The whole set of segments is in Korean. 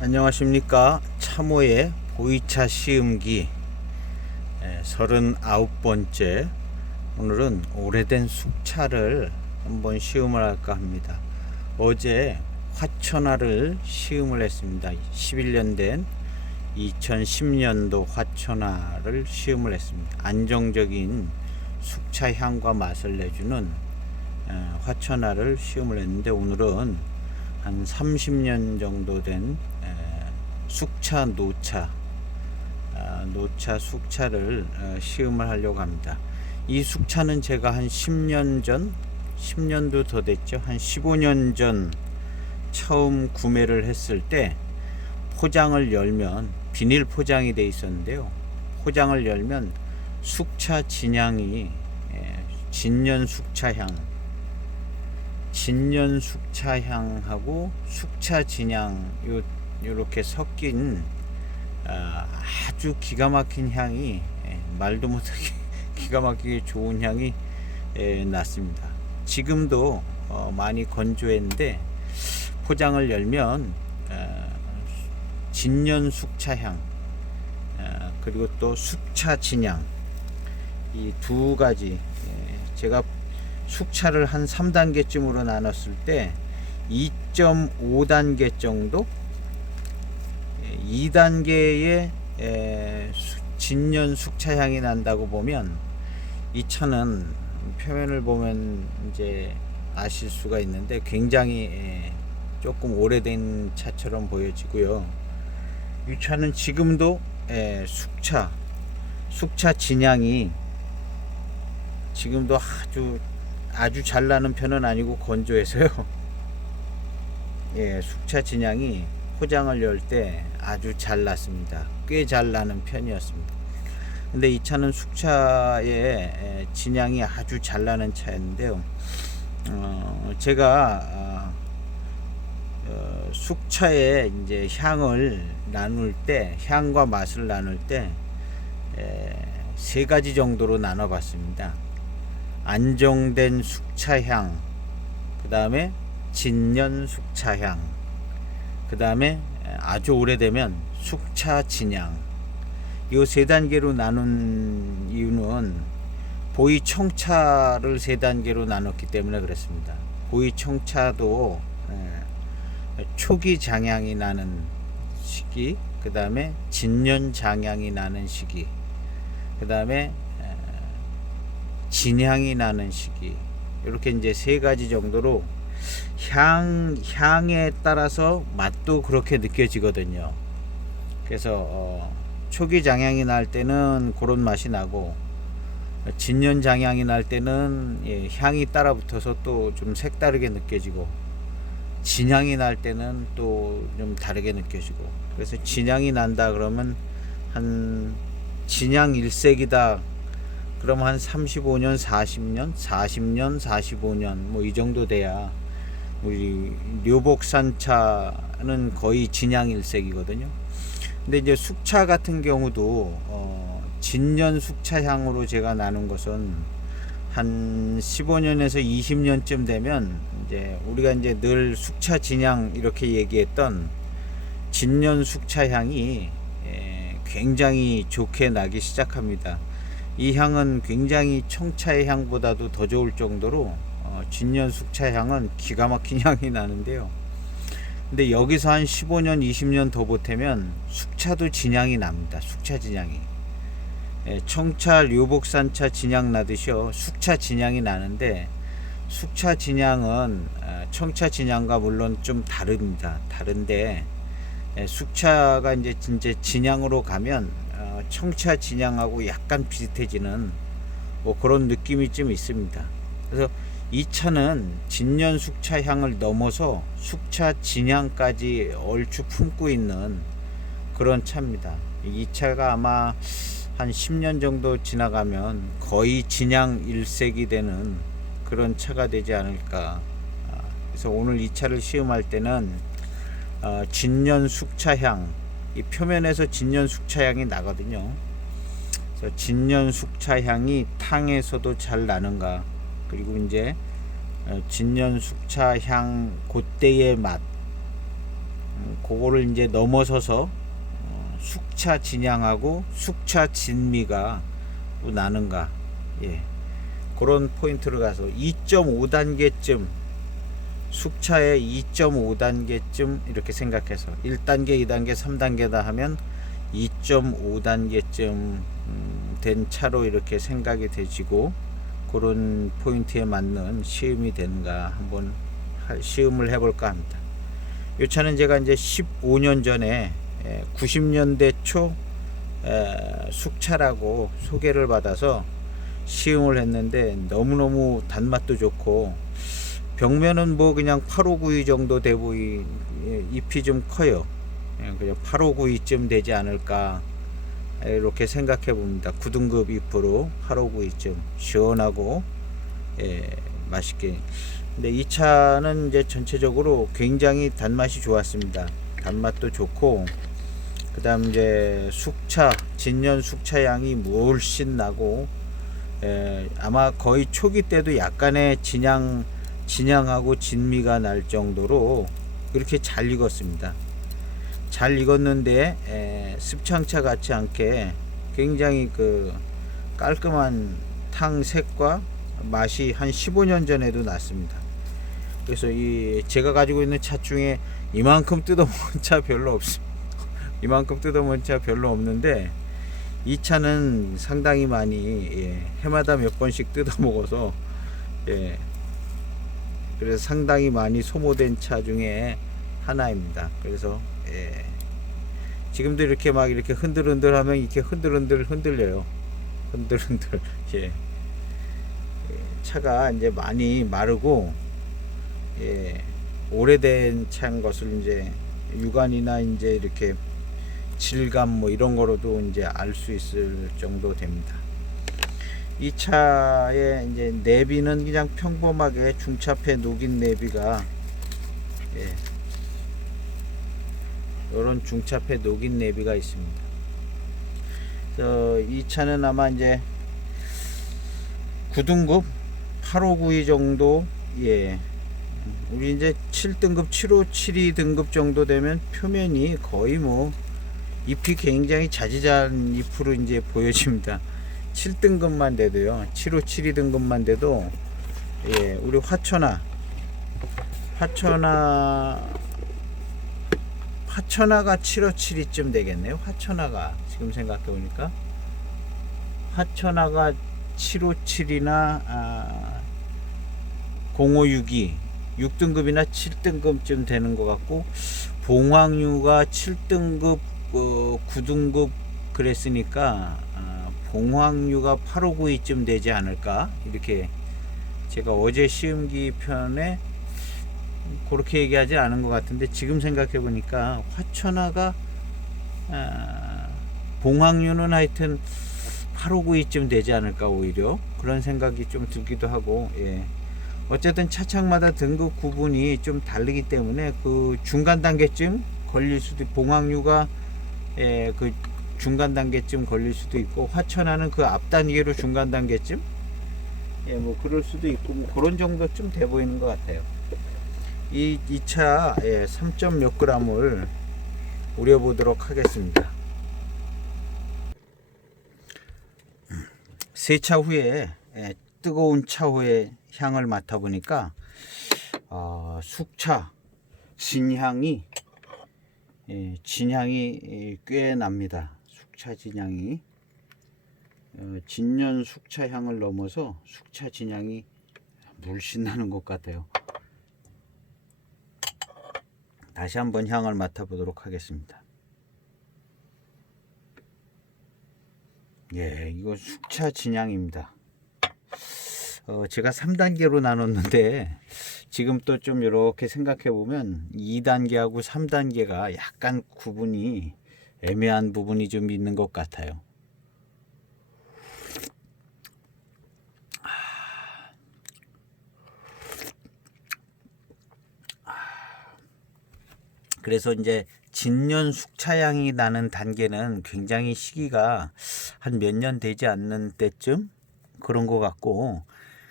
안녕하십니까. 참호의 보이차 시음기 39번째. 오늘은 오래된 숙차를 한번 시음을 할까 합니다. 어제 화천화를 시음을 했습니다. 11년 된 2010년도 화천화를 시음을 했습니다. 안정적인 숙차 향과 맛을 내주는 화천화를 시음을 했는데, 오늘은 한 30년 정도 된 숙차 노차 숙차를 시음을 하려고 합니다. 이 숙차는 제가 한 10년 전, 10년도 더 됐죠. 한 15년 전 처음 구매를 했을 때 포장을 열면 비닐 포장이 돼 있었는데요. 포장을 열면 숙차 진향이 진년 숙차향하고 숙차 진향 요렇게 섞인 아주 기가 막힌 향이, 말도 못하게 기가 막히게 좋은 향이 났습니다. 지금도 많이 건조했는데 포장을 열면 진년 숙차향, 그리고 또 숙차 진향, 이 두 가지, 제가 숙차를 한 3단계쯤으로 나눴을 때 2.5단계 정도, 2단계의 진년 숙차향이 난다고 보면, 이 차는 표면을 보면 이제 아실 수가 있는데 굉장히 조금 오래된 차처럼 보여지고요. 이 차는 지금도 숙차 진향이 지금도 아주 잘 나는 편은 아니고 건조해서요. 숙차 진향이 포장을 열 때 아주 잘 났습니다. 꽤 잘 나는 편이었습니다. 근데 이 차는 숙차의 진향이 아주 잘 나는 차인데요. 제가 숙차의 이제 향을 나눌 때, 향과 맛을 나눌 때 세 가지 정도로 나눠봤습니다. 안정된 숙차향, 그 다음에 진년 숙차향, 그 다음에 아주 오래되면 숙차 진향. 이 세 단계로 나눈 이유는 보이 청차를 세 단계로 나눴기 때문에 그렇습니다. 보이 청차도 초기 장향이 나는 시기, 그 다음에 진년 장향이 나는 시기, 그 다음에 진향이 나는 시기, 이렇게 이제 세 가지 정도로 향에 따라서 맛도 그렇게 느껴지거든요. 그래서 초기 장향이 날 때는 그런 맛이 나고, 진년 장향이 날 때는 향이 따라붙어서 또 좀 색다르게 느껴지고, 진향이 날 때는 또 좀 다르게 느껴지고. 그래서 진향이 난다 그러면 한 진향 1세기다 그러면 한 35년, 40년, 45년 뭐 이 정도 돼야, 우리 료복산차는 거의 진향 1세기거든요. 근데 이제 숙차 같은 경우도 진년 숙차향으로 제가 나눈 것은 한 15년에서 20년쯤 되면, 이제 우리가 이제 늘 숙차 진향 이렇게 얘기했던 진년 숙차향이 굉장히 좋게 나기 시작합니다. 이 향은 굉장히 청차의 향보다도 더 좋을 정도로 진년 숙차향은 기가 막힌 향이 나는데요. 근데 여기서 한 15년, 20년 더 보태면 숙차도 진향이 납니다. 숙차 진향이. 청차, 료복산차 진향 나듯이요, 숙차 진향이 나는데, 숙차 진향은 청차 진향과 물론 좀 다릅니다. 다른데 숙차가 이제 진향으로 가면 청차 진향하고 약간 비슷해지는 뭐 그런 느낌이 좀 있습니다. 그래서 이 차는 진년 숙차 향을 넘어서 숙차 진향까지 얼추 품고 있는 그런 차입니다. 이 차가 아마 한 10년 정도 지나가면 거의 진향 1세기 되는 그런 차가 되지 않을까. 그래서 오늘 이 차를 시음할 때는 진년 숙차향, 이 표면에서 진년 숙차향이 나거든요. 그래서 진년 숙차향이 탕에서도 잘 나는가, 그리고 이제 진년 숙차향 그때의 맛, 그거를 이제 넘어서서 숙차 진향하고 숙차 진미가 나는가, 예, 그런 포인트로 가서 2.5단계쯤 숙차의 2.5단계쯤 이렇게 생각해서 1단계, 2단계, 3단계다 하면 2.5단계쯤 된 차로 이렇게 생각이 되지고 그런 포인트에 맞는 시음이 되는가 한번 시음을 해볼까 합니다. 이 차는 제가 이제 15년 전에 90년대 초 숙차라고 소개를 받아서 시음을 했는데 너무너무 단맛도 좋고 벽면은 뭐 그냥 8592 정도 돼 보이, 잎이 좀 커요. 그냥 8592쯤 되지 않을까 이렇게 생각해 봅니다. 9등급 잎으로 8592쯤 시원하고, 예, 맛있게. 근데 이 차는 이제 전체적으로 굉장히 단맛이 좋았습니다. 단맛도 좋고, 그 다음 이제 숙차, 진년 숙차 향이 물씬 나고, 아마 거의 초기 때도 약간의 진향하고 진미가 날 정도로 그렇게 잘 익었습니다. 잘 익었는데 습창차 같지 않게 굉장히 그 깔끔한 탕 색과 맛이 한 15년 전에도 났습니다. 그래서 이 제가 가지고 있는 차 중에 이만큼 뜯어먹은 차 별로 없습니다. 이만큼 뜯어먹은 차 별로 없는데 이 차는 상당히 많이, 해마다 몇 번씩 뜯어먹어서, 그래서 상당히 많이 소모된 차 중에 하나입니다. 그래서 지금도 이렇게 막 이렇게 흔들흔들 하면 이렇게 흔들흔들 흔들려요. 흔들흔들. 예. 차가 이제 많이 마르고, 오래된 차인 것을 이제 육안이나 이제 이렇게 질감 뭐 이런 거로도 이제 알 수 있을 정도 됩니다. 이 차의 이제 내비는 그냥 평범하게 중차폐 녹인 내비가, 이런 중차폐 녹인 내비가 있습니다. 그래서 이 차는 아마 이제 9등급 8592 정도, 우리 이제 7등급 7572 등급 정도 되면 표면이 거의 뭐 잎이 굉장히 자지자한 잎으로 이제 보여집니다. 7등급만 돼도요, 7572 등급만 돼도, 우리 화천하가 7572쯤 되겠네요. 화천하가 지금 생각해 보니까 화천하가 757이나 0562 6등급이나 7등급쯤 되는 것 같고, 봉황유가 7등급 9등급 그랬으니까 봉황유가 8592쯤 되지 않을까, 이렇게 제가 어제 시음기 편에 그렇게 얘기하지 않은 것 같은데 지금 생각해 보니까 화천하가 봉황유는 하여튼 8592쯤 되지 않을까, 오히려 그런 생각이 좀 들기도 하고, 어쨌든 차창마다 등급 구분이 좀 다르기 때문에 그 중간 단계쯤 걸릴 수도, 봉황유가 그 중간 단계쯤 걸릴 수도 있고, 화천하는 그 앞 단계로 중간 단계쯤, 뭐 그럴 수도 있고, 뭐 그런 정도쯤 돼 보이는 것 같아요. 이 차 3점 몇 g을 우려 보도록 하겠습니다. 세차 후에, 뜨거운 차 후에 향을 맡아 보니까 숙차 진향이, 진향이 꽤 납니다. 숙차 진향이, 진년 숙차 향을 넘어서 숙차 진향이 물씬 나는 것 같아요. 다시 한번 향을 맡아 보도록 하겠습니다. 이거 숙차 진향입니다. 제가 3단계로 나눴는데 지금 또 좀 이렇게 생각해 보면 2단계하고 3단계가 약간 구분이 애매한 부분이 좀 있는 것 같아요. 그래서 이제 진년 숙차향이 나는 단계는 굉장히 시기가 한 몇 년 되지 않는 때쯤 그런 것 같고,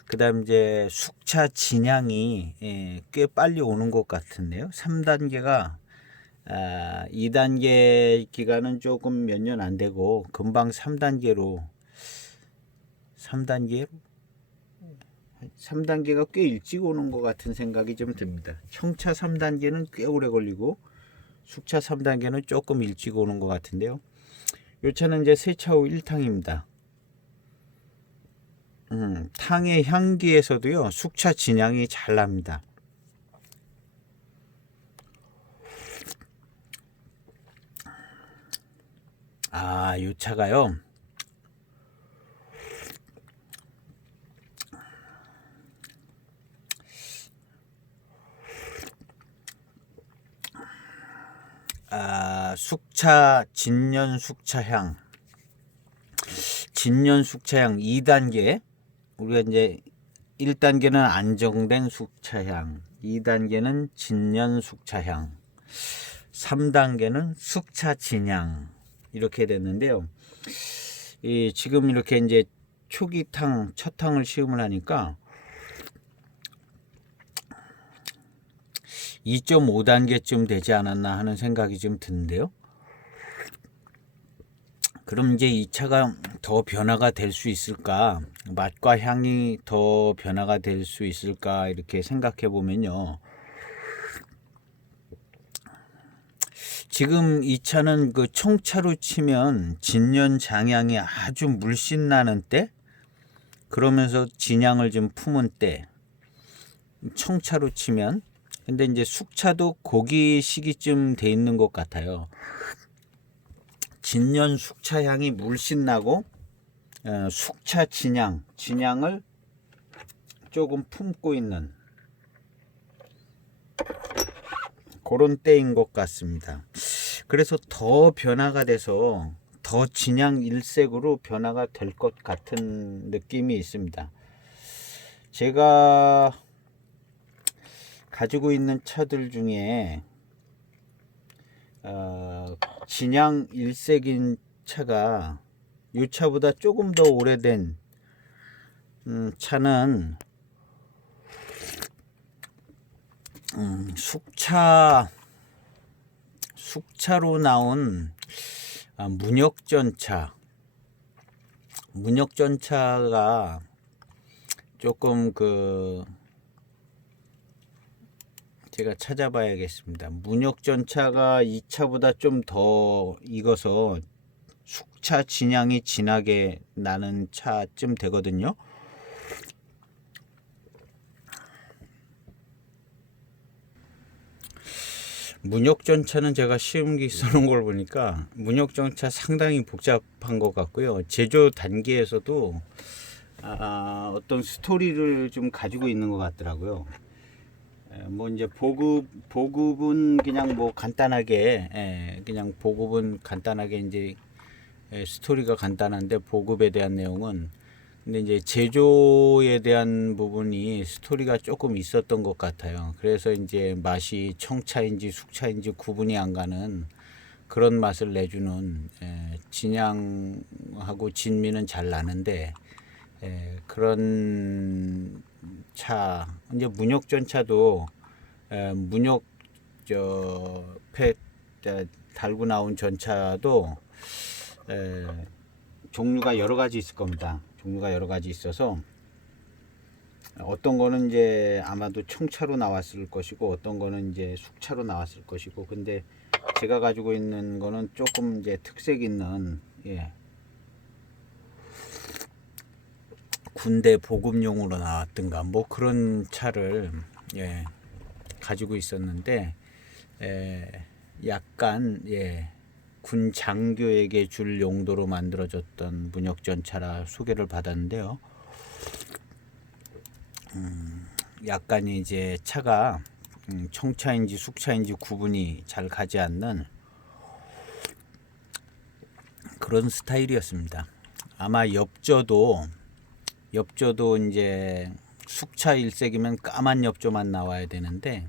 그 다음 이제 숙차 진향이 꽤 빨리 오는 것 같은데요. 3단계가 2단계 기간은 조금 몇 년 안 되고 금방 3단계가 꽤 일찍 오는 것 같은 생각이 좀 듭니다. 청차 3단계는 꽤 오래 걸리고 숙차 3단계는 조금 일찍 오는 것 같은데요. 이 차는 이제 세차 후 1탕입니다. 탕의 향기에서도요 숙차 진향이 잘 납니다. 이 차가요 숙차 진년 숙차향 2단계. 우리가 이제 1단계는 안정된 숙차향, 2단계는 진년 숙차향, 3단계는 숙차 진향 이렇게 됐는데요. 지금 이렇게 이제 초기 첫 탕을 시음을 하니까 2.5단계쯤 되지 않았나 하는 생각이 좀 드는데요. 그럼 이제 이 차가 더 변화가 될 수 있을까? 맛과 향이 더 변화가 될 수 있을까? 이렇게 생각해 보면요. 지금 이 차는 그 총차로 치면 진년 장향이 아주 물씬 나는 때, 그러면서 진향을 좀 품은 때, 총차로 치면. 근데 이제 숙차도 고기 시기쯤 돼 있는 것 같아요. 진년 숙차 향이 물씬 나고 숙차 진향을 조금 품고 있는 그런 때인 것 같습니다. 그래서 더 변화가 돼서 더 진향 일색으로 변화가 될 것 같은 느낌이 있습니다. 제가 가지고 있는 차들 중에 진향 일색인 차가 이 차보다 조금 더 오래된 차는 숙차로 나온 문역전차가 조금 제가 찾아봐야겠습니다. 문역전차가 이 차보다 좀 더 익어서 숙차 진향이 진하게 나는 차쯤 되거든요. 문역전차는 제가 시음기 써놓은 걸 보니까 문역전차 상당히 복잡한 것 같고요. 제조 단계에서도 어떤 스토리를 좀 가지고 있는 것 같더라고요. 뭐 이제 보급은 그냥 뭐 간단하게 이제 스토리가 간단한데 보급에 대한 내용은, 근데 이제 제조에 대한 부분이 스토리가 조금 있었던 것 같아요. 그래서 이제 맛이 청차인지 숙차인지 구분이 안 가는 그런 맛을 내주는, 진향하고 진미는 잘 나는데 그런 차, 이제 문역전차도 문역 달고 나온 전차도 종류가 여러 가지 있을 겁니다. 종류가 여러 가지 있어서 어떤 거는 이제 아마도 총차로 나왔을 것이고 어떤 거는 이제 숙차로 나왔을 것이고, 근데 제가 가지고 있는 거는 조금 이제 특색 있는, 군대 보급용으로 나왔던가 뭐 그런 차를 가지고 있었는데, 약간 군 장교에게 줄 용도로 만들어졌던 문역전차라 소개를 받았는데요. 약간 이제 차가 청차인지 숙차인지 구분이 잘 가지 않는 그런 스타일이었습니다. 아마 엽조도 이제 숙차 일색이면 까만 엽조만 나와야 되는데,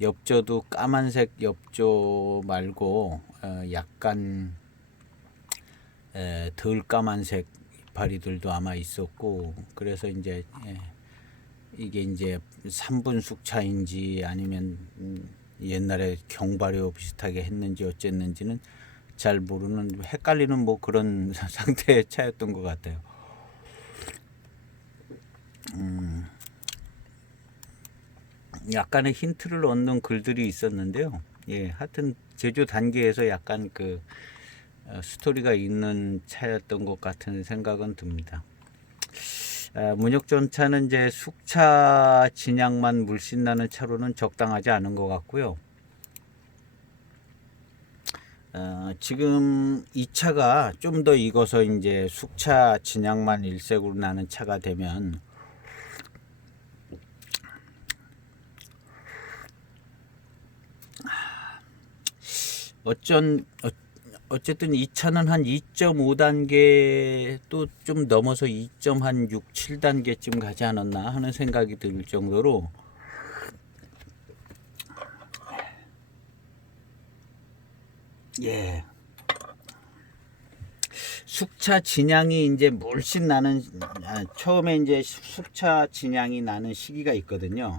엽조도 까만색 엽조 말고 약간 덜 까만색 이파리들도 아마 있었고, 그래서 이제 이게 이제 3분 숙차인지 아니면 옛날에 경발효 비슷하게 했는지 어쨌는지는 잘 모르는, 헷갈리는 뭐 그런 상태의 차였던 것 같아요. 약간의 힌트를 얻는 글들이 있었는데요. 예, 하여튼 제조 단계에서 약간 그 스토리가 있는 차였던 것 같은 생각은 듭니다. 문혁전차는 이제 숙차 진향만 물씬 나는 차로는 적당하지 않은 것 같고요. 지금 이 차가 좀 더 익어서 이제 숙차 진향만 일색으로 나는 차가 되면 어쨌든 이 차는 한 2.5단계 또 좀 넘어서 2.6, 7단계쯤 가지 않았나 하는 생각이 들 정도로 예. 숙차 진향이 이제 물씬 나는 처음에 이제 숙차 진향이 나는 시기가 있거든요.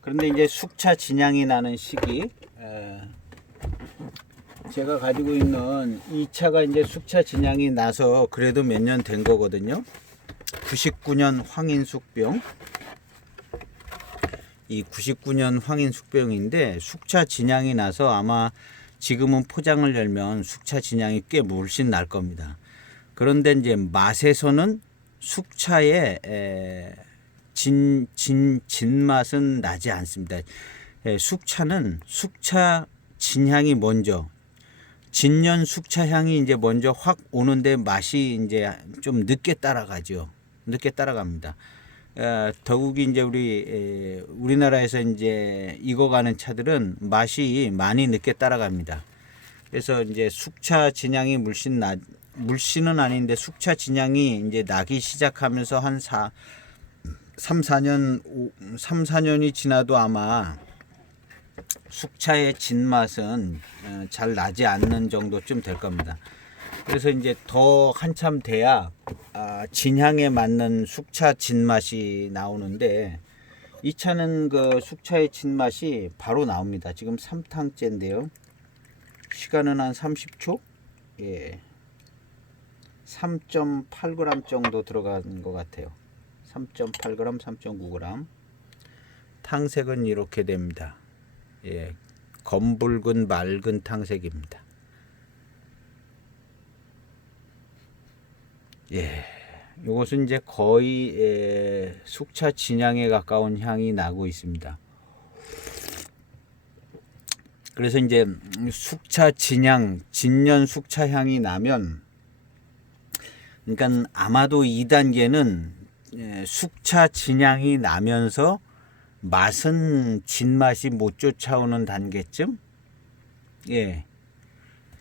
그런데 이제 숙차 진향이 나는 시기 제가 가지고 있는 이 차가 이제 숙차 진향이 나서 그래도 몇 년 된 거거든요. 99년 황인숙병. 이 99년 황인숙병인데 숙차 진향이 나서 아마 지금은 포장을 열면 숙차 진향이 꽤 물씬 날 겁니다. 그런데 이제 맛에서는 숙차의 진맛은 나지 않습니다. 숙차는 숙차 진향이 먼저, 진년 숙차 향이 이제 먼저 확 오는데 맛이 이제 좀 늦게 따라가죠. 늦게 따라갑니다. 더욱이 이제 우리나라에서 이제 익어가는 차들은 맛이 많이 늦게 따라갑니다. 그래서 이제 숙차 진향이 물씬은 아닌데 숙차 진향이 이제 나기 시작하면서 한 3, 4년이 지나도 아마 숙차의 진맛은 잘 나지 않는 정도쯤 될 겁니다. 그래서 이제 더 한참 돼야 진향에 맞는 숙차 진맛이 나오는데 이 차는 그 숙차의 진맛이 바로 나옵니다. 지금 3탕째인데요. 시간은 한 30초? 예. 3.8g 정도 들어간 것 같아요. 3.8g, 3.9g. 탕색은 이렇게 됩니다. 예. 검붉은 맑은 탕색입니다. 예. 이것은 이제 거의 숙차 진향에 가까운 향이 나고 있습니다. 그래서 이제 숙차 진향, 진년 숙차 향이 나면, 그러니까 아마도 2단계는 숙차 진향이 나면서 맛은 진맛이 못 쫓아오는 단계쯤? 예.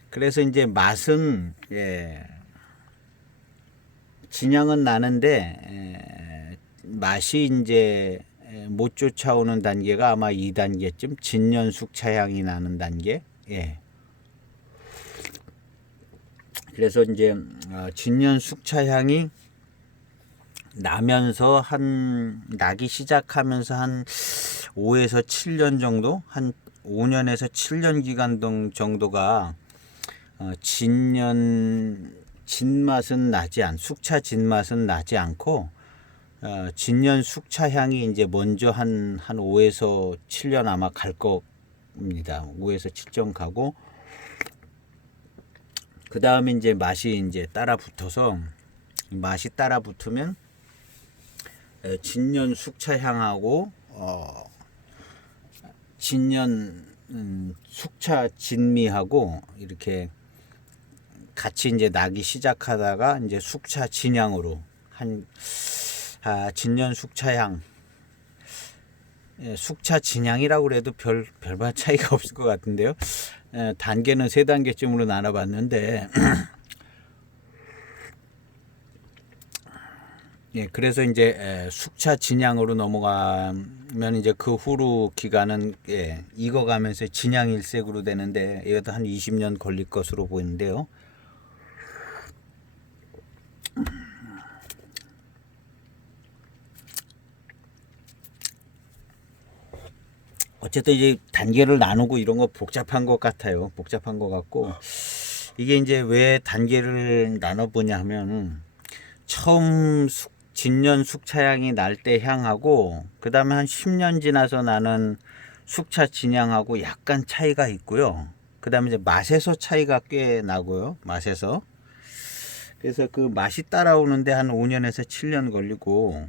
그래서 이제 맛은, 진향은 나는데, 맛이 이제 못 쫓아오는 단계가 아마 2단계쯤, 진년 숙차 향이 나는 단계. 예. 그래서 이제 진년 숙차 향이 나면서 나기 시작하면서 한 5에서 7년 정도, 한 5년에서 7년 기간 정도가 진맛은 숙차 진맛은 나지 않고 진년 숙차 향이 이제 먼저 한 5에서 7년 아마 갈 겁니다. 5에서 7년 가고 그 다음에 이제 맛이 이제 따라 붙으면 진년 숙차 향하고 진년 숙차 진미하고 이렇게 같이 이제 나기 시작하다가 이제 숙차 진향으로 진년 숙차향, 숙차 진향이라고 그래도 별반 차이가 없을 것 같은데요. 단계는 3단계쯤으로 나눠봤는데 예, 그래서 이제 숙차 진향으로 넘어가면 이제 그 후로 기간은 익어가면서 진향 일색으로 되는데 이것도 한 20년 걸릴 것으로 보이는데요. 어쨌든 이제 단계를 나누고 이런 거 복잡한 것 같아요. 복잡한 것 같고 이게 이제 왜 단계를 나눠보냐 하면 처음 진년 숙차향이 날 때 향하고 그 다음에 한 10년 지나서 나는 숙차 진향하고 약간 차이가 있고요. 그 다음에 이제 맛에서 차이가 꽤 나고요. 맛에서. 그래서 그 맛이 따라오는데 한 5년에서 7년 걸리고,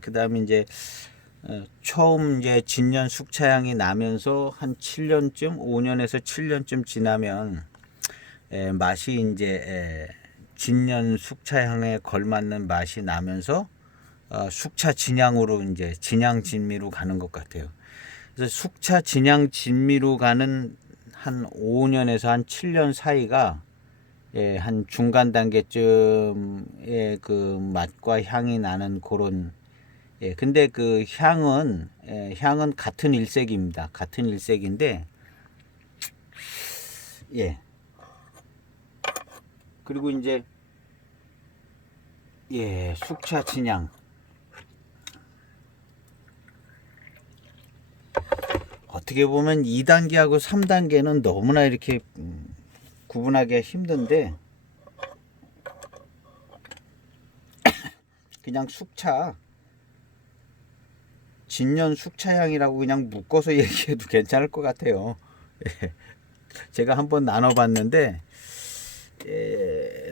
그 다음에 이제 처음 이제 진년 숙차향이 나면서 한 7년쯤, 5년에서 7년쯤 지나면 맛이 이제 진년 숙차향에 걸맞는 맛이 나면서 숙차 진향으로 이제 진향 진미로 가는 것 같아요. 그래서 숙차 진향 진미로 가는 한 5년에서 한 7년 사이가 한 중간 단계쯤의 그 맛과 향이 나는 그런 근데 그 향은 같은 일색입니다. 같은 일색인데 그리고 이제 숙차 진향 어떻게 보면 2단계하고 3단계는 너무나 이렇게 구분하기가 힘든데 그냥 숙차 진년 숙차향이라고 그냥 묶어서 얘기해도 괜찮을 것 같아요. 제가 한번 나눠봤는데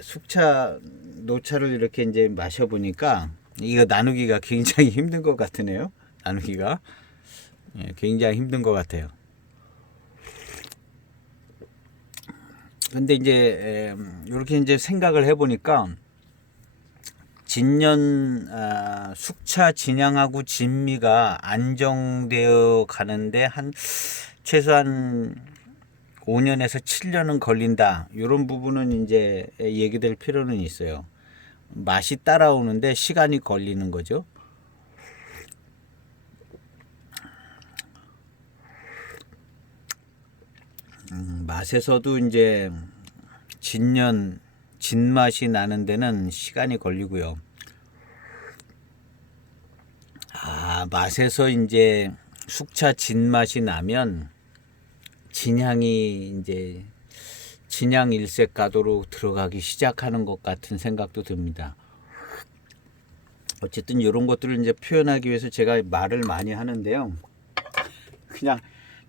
숙차 노차를 이렇게 이제 마셔보니까 이거 나누기가 굉장히 힘든 것 같으네요. 나누기가 굉장히 힘든 것 같아요. 근데 이제 이렇게 이제 생각을 해보니까 진년 숙차 진향하고 진미가 안정되어 가는데 한 최소한 5년에서 7년은 걸린다. 이런 부분은 이제 얘기될 필요는 있어요. 맛이 따라오는데 시간이 걸리는 거죠. 맛에서도 이제 진맛이 나는 데는 시간이 걸리고요. 맛에서 이제 숙차 진맛이 나면 진향이 이제 진향 일색 가도로 들어가기 시작하는 것 같은 생각도 듭니다. 어쨌든 이런 것들을 이제 표현하기 위해서 제가 말을 많이 하는데요. 그냥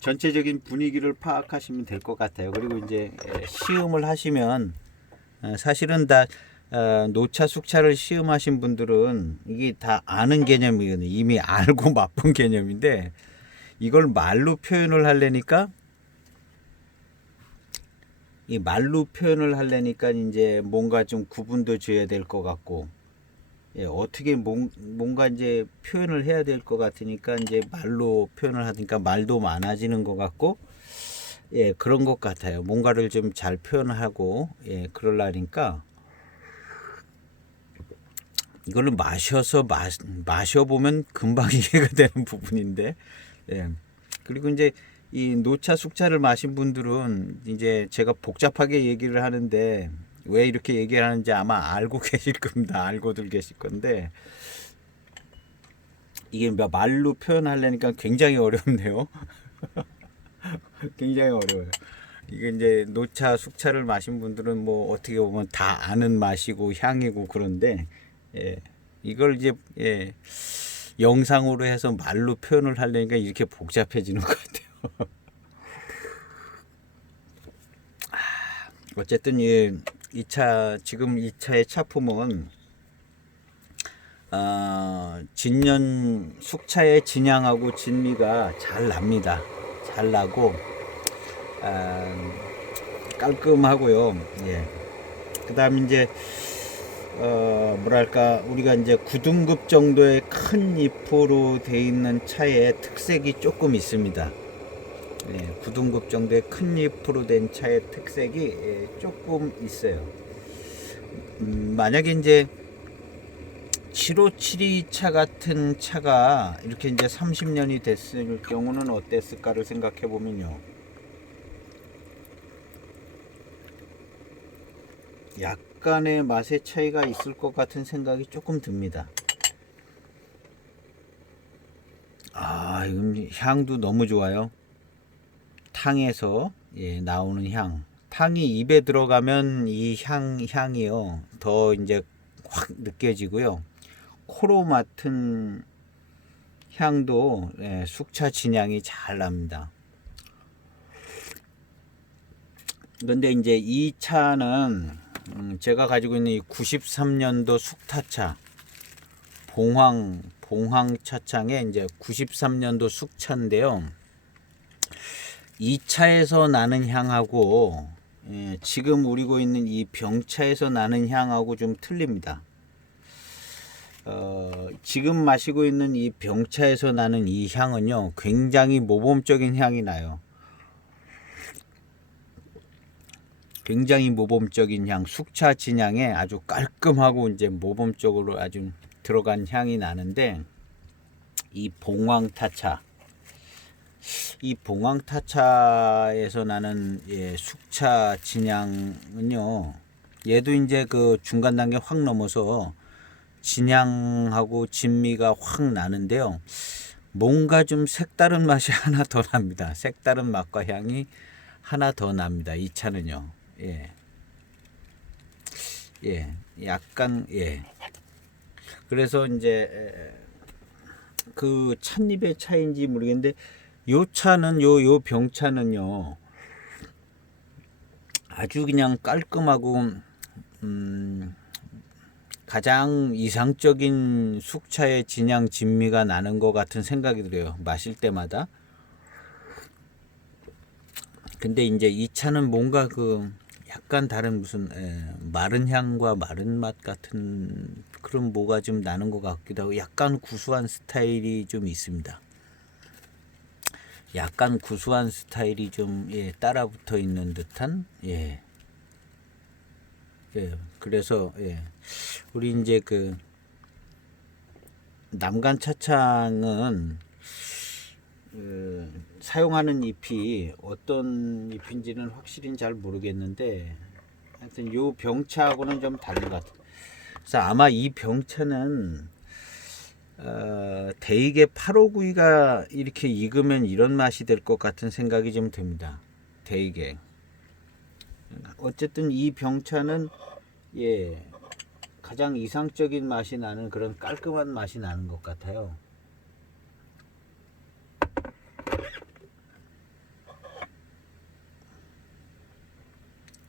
전체적인 분위기를 파악하시면 될 것 같아요. 그리고 이제 시음을 하시면 사실은 다 노차 숙차를 시음하신 분들은 이게 다 아는 개념이거든요. 이미 알고 맛본 개념인데 이걸 말로 표현을 하려니까 이제 뭔가 좀 구분도 줘야 될 것 같고 어떻게 뭔가 이제 표현을 해야 될 것 같으니까 이제 말로 표현을 하니까 말도 많아지는 것 같고 그런 것 같아요. 뭔가를 좀 잘 표현하고 그러려니까 이걸로 마셔보면 금방 이해가 되는 부분인데 그리고 이제 이 노차 숙차를 마신 분들은 이제 제가 복잡하게 얘기를 하는데 왜 이렇게 얘기를 하는지 아마 알고 계실 겁니다. 알고들 계실 건데 이게 말로 표현하려니까 굉장히 어렵네요. 굉장히 어려워요. 이게 이제 노차 숙차를 마신 분들은 뭐 어떻게 보면 다 아는 맛이고 향이고 그런데 이걸 이제 영상으로 해서 말로 표현을 하려니까 이렇게 복잡해지는 것 같아요. 어쨌든 지금 2차의 차품은 진년 숙차의 진향하고 진미가 잘 납니다. 잘 나고 깔끔하고요. 그다음 이제 뭐랄까 우리가 이제 9등급 정도의 큰 잎으로 돼 있는 차의 특색이 조금 있습니다. 9등급 정도의 큰 잎으로 된 차의 특색이 조금 있어요. 만약에 이제 7572 차 같은 차가 이렇게 이제 30년이 됐을 경우는 어땠을까를 생각해 보면요. 약간의 맛의 차이가 있을 것 같은 생각이 조금 듭니다. 이건 향도 너무 좋아요. 탕에서 나오는 향. 탕이 입에 들어가면 이 향이요 더 이제 확 느껴지고요. 코로 맡은 향도 숙차 진향이 잘 납니다. 그런데 이제 이 차는 제가 가지고 있는 이 93년도 숙타차 봉황 차창의 이제 93년도 숙차인데요. 이 차에서 나는 향하고 지금 우리고 있는 이 병차에서 나는 향하고 좀 틀립니다. 지금 마시고 있는 이 병차에서 나는 이 향은요 굉장히 모범적인 향이 나요. 굉장히 모범적인 향, 숙차 진향에 아주 깔끔하고 이제 모범적으로 아주 들어간 향이 나는데, 이 봉황타차, 이 봉황타차에서 나는 숙차 진향은요, 얘도 이제 그 중간 단계 확 넘어서 진향하고 진미가 확 나는데요. 뭔가 좀 색다른 맛이 하나 더 납니다. 색다른 맛과 향이 하나 더 납니다. 이 차는요. 약간 그래서 이제 그 찻잎의 차인지 모르겠는데 요 차는 요 병차는요 아주 그냥 깔끔하고 가장 이상적인 숙차의 진향 진미가 나는 것 같은 생각이 들어요. 마실 때마다. 근데 이제 이 차는 뭔가 그 약간 다른 무슨 마른 향과 마른 맛 같은 그런 뭐가 좀 나는 것 같기도 하고, 약간 구수한 스타일이 좀 있습니다. 약간 구수한 스타일이 좀 따라 붙어 있는 듯한 그래서 우리 이제 그 남간 차창은 사용하는 잎이 어떤 잎인지는 확실히 잘 모르겠는데, 하여튼 요 병차하고는 좀 다른 것 같아요. 그래서 아마 이 병차는 대익의 859가 이렇게 익으면 이런 맛이 될 것 같은 생각이 좀 듭니다. 대익의. 어쨌든 이 병차는 가장 이상적인 맛이 나는 그런 깔끔한 맛이 나는 것 같아요.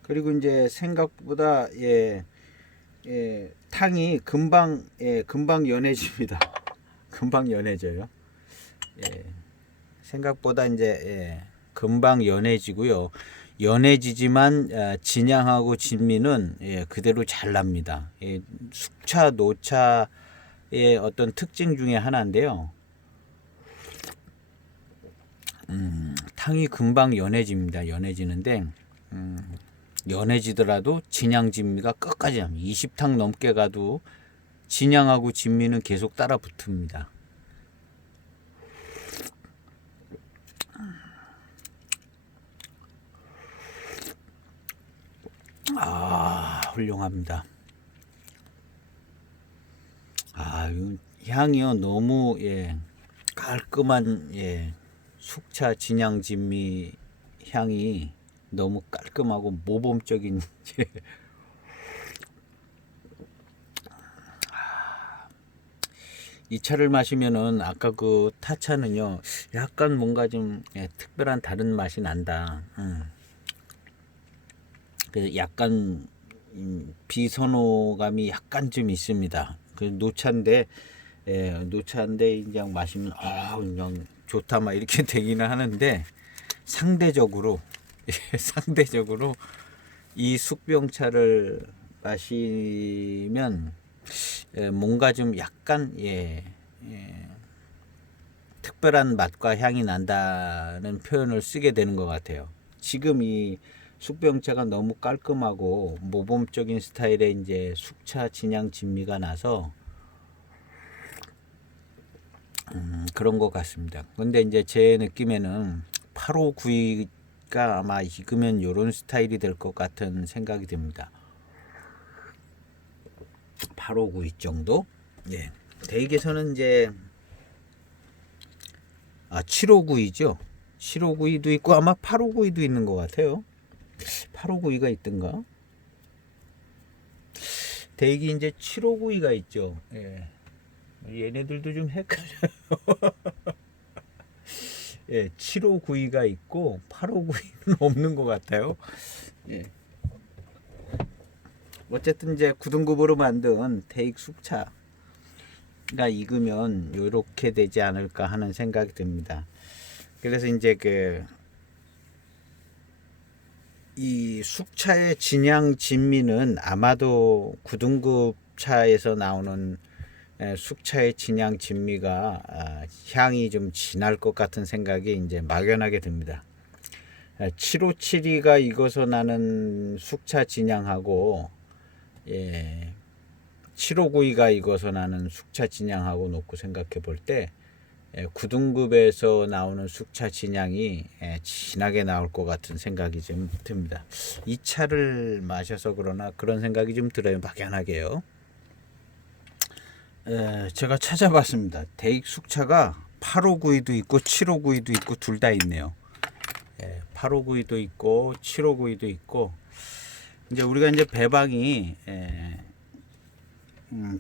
그리고 이제 생각보다 탕이 금방 연해집니다. 금방 연해져요. 생각보다 이제 금방 연해지고요. 연해지지만 진향하고 진미는 그대로 잘 납니다. 숙차 노차의 어떤 특징 중에 하나인데요. 탕이 금방 연해집니다. 연해지는데 연해지더라도 진향 진미가 끝까지 합니다. 20탕 넘게 가도 진향하고 진미는 계속 따라 붙습니다. 훌륭합니다. 향이요 너무 깔끔한 숙차 진향 진미 향이 너무 깔끔하고 모범적인 이 차를 마시면은 아까 그 타차는요 약간 뭔가 좀 특별한 다른 맛이 난다. 그래서 약간 비선호감이 약간 좀 있습니다. 그 노차인데 그냥 마시면 그냥 좋다 막 이렇게 되기는 하는데, 상대적으로 상대적으로 이 숙병차를 마시면 뭔가 좀 약간 특별한 맛과 향이 난다는 표현을 쓰게 되는 것 같아요. 지금 이 숙병차가 너무 깔끔하고 모범적인 스타일의 이제 숙차 진향 진미가 나서 그런 것 같습니다. 근데 이제 제 느낌에는 8592가 아마 익으면 요런 스타일이 될 것 같은 생각이 듭니다. 8592 정도? 대익에서는 이제 7592죠. 7592도 있고 아마 8592도 있는 것 같아요. 8592가 있던가? 대기 이제 7592가 있죠. 예. 얘네들도 좀 헷갈려요. 예, 7592가 있고 8592는 없는 것 같아요. 예. 어쨌든 이제 9등급으로 만든 대익 숙차가 익으면 이렇게 되지 않을까 하는 생각이 듭니다. 그래서 이제 이 숙차의 진양 진미는 아마도 9등급 차에서 나오는 숙차의 진양 진미가 향이 좀 진할 것 같은 생각이 이제 막연하게 듭니다. 7572가 익어서 나는 숙차 진양하고 7592가 익어서 나는 숙차 진양하고 놓고 생각해 볼 때 9등급에서 나오는 숙차 진양이 진하게 나올 것 같은 생각이 좀 듭니다. 이 차를 마셔서 그러나 그런 생각이 좀 들어요. 막연하게요. 제가 찾아봤습니다. 대익 숙차가 8592도 있고 7592도 있고 둘 다 있네요. 8592도 있고 7592도 있고 이제 우리가 이제 배방이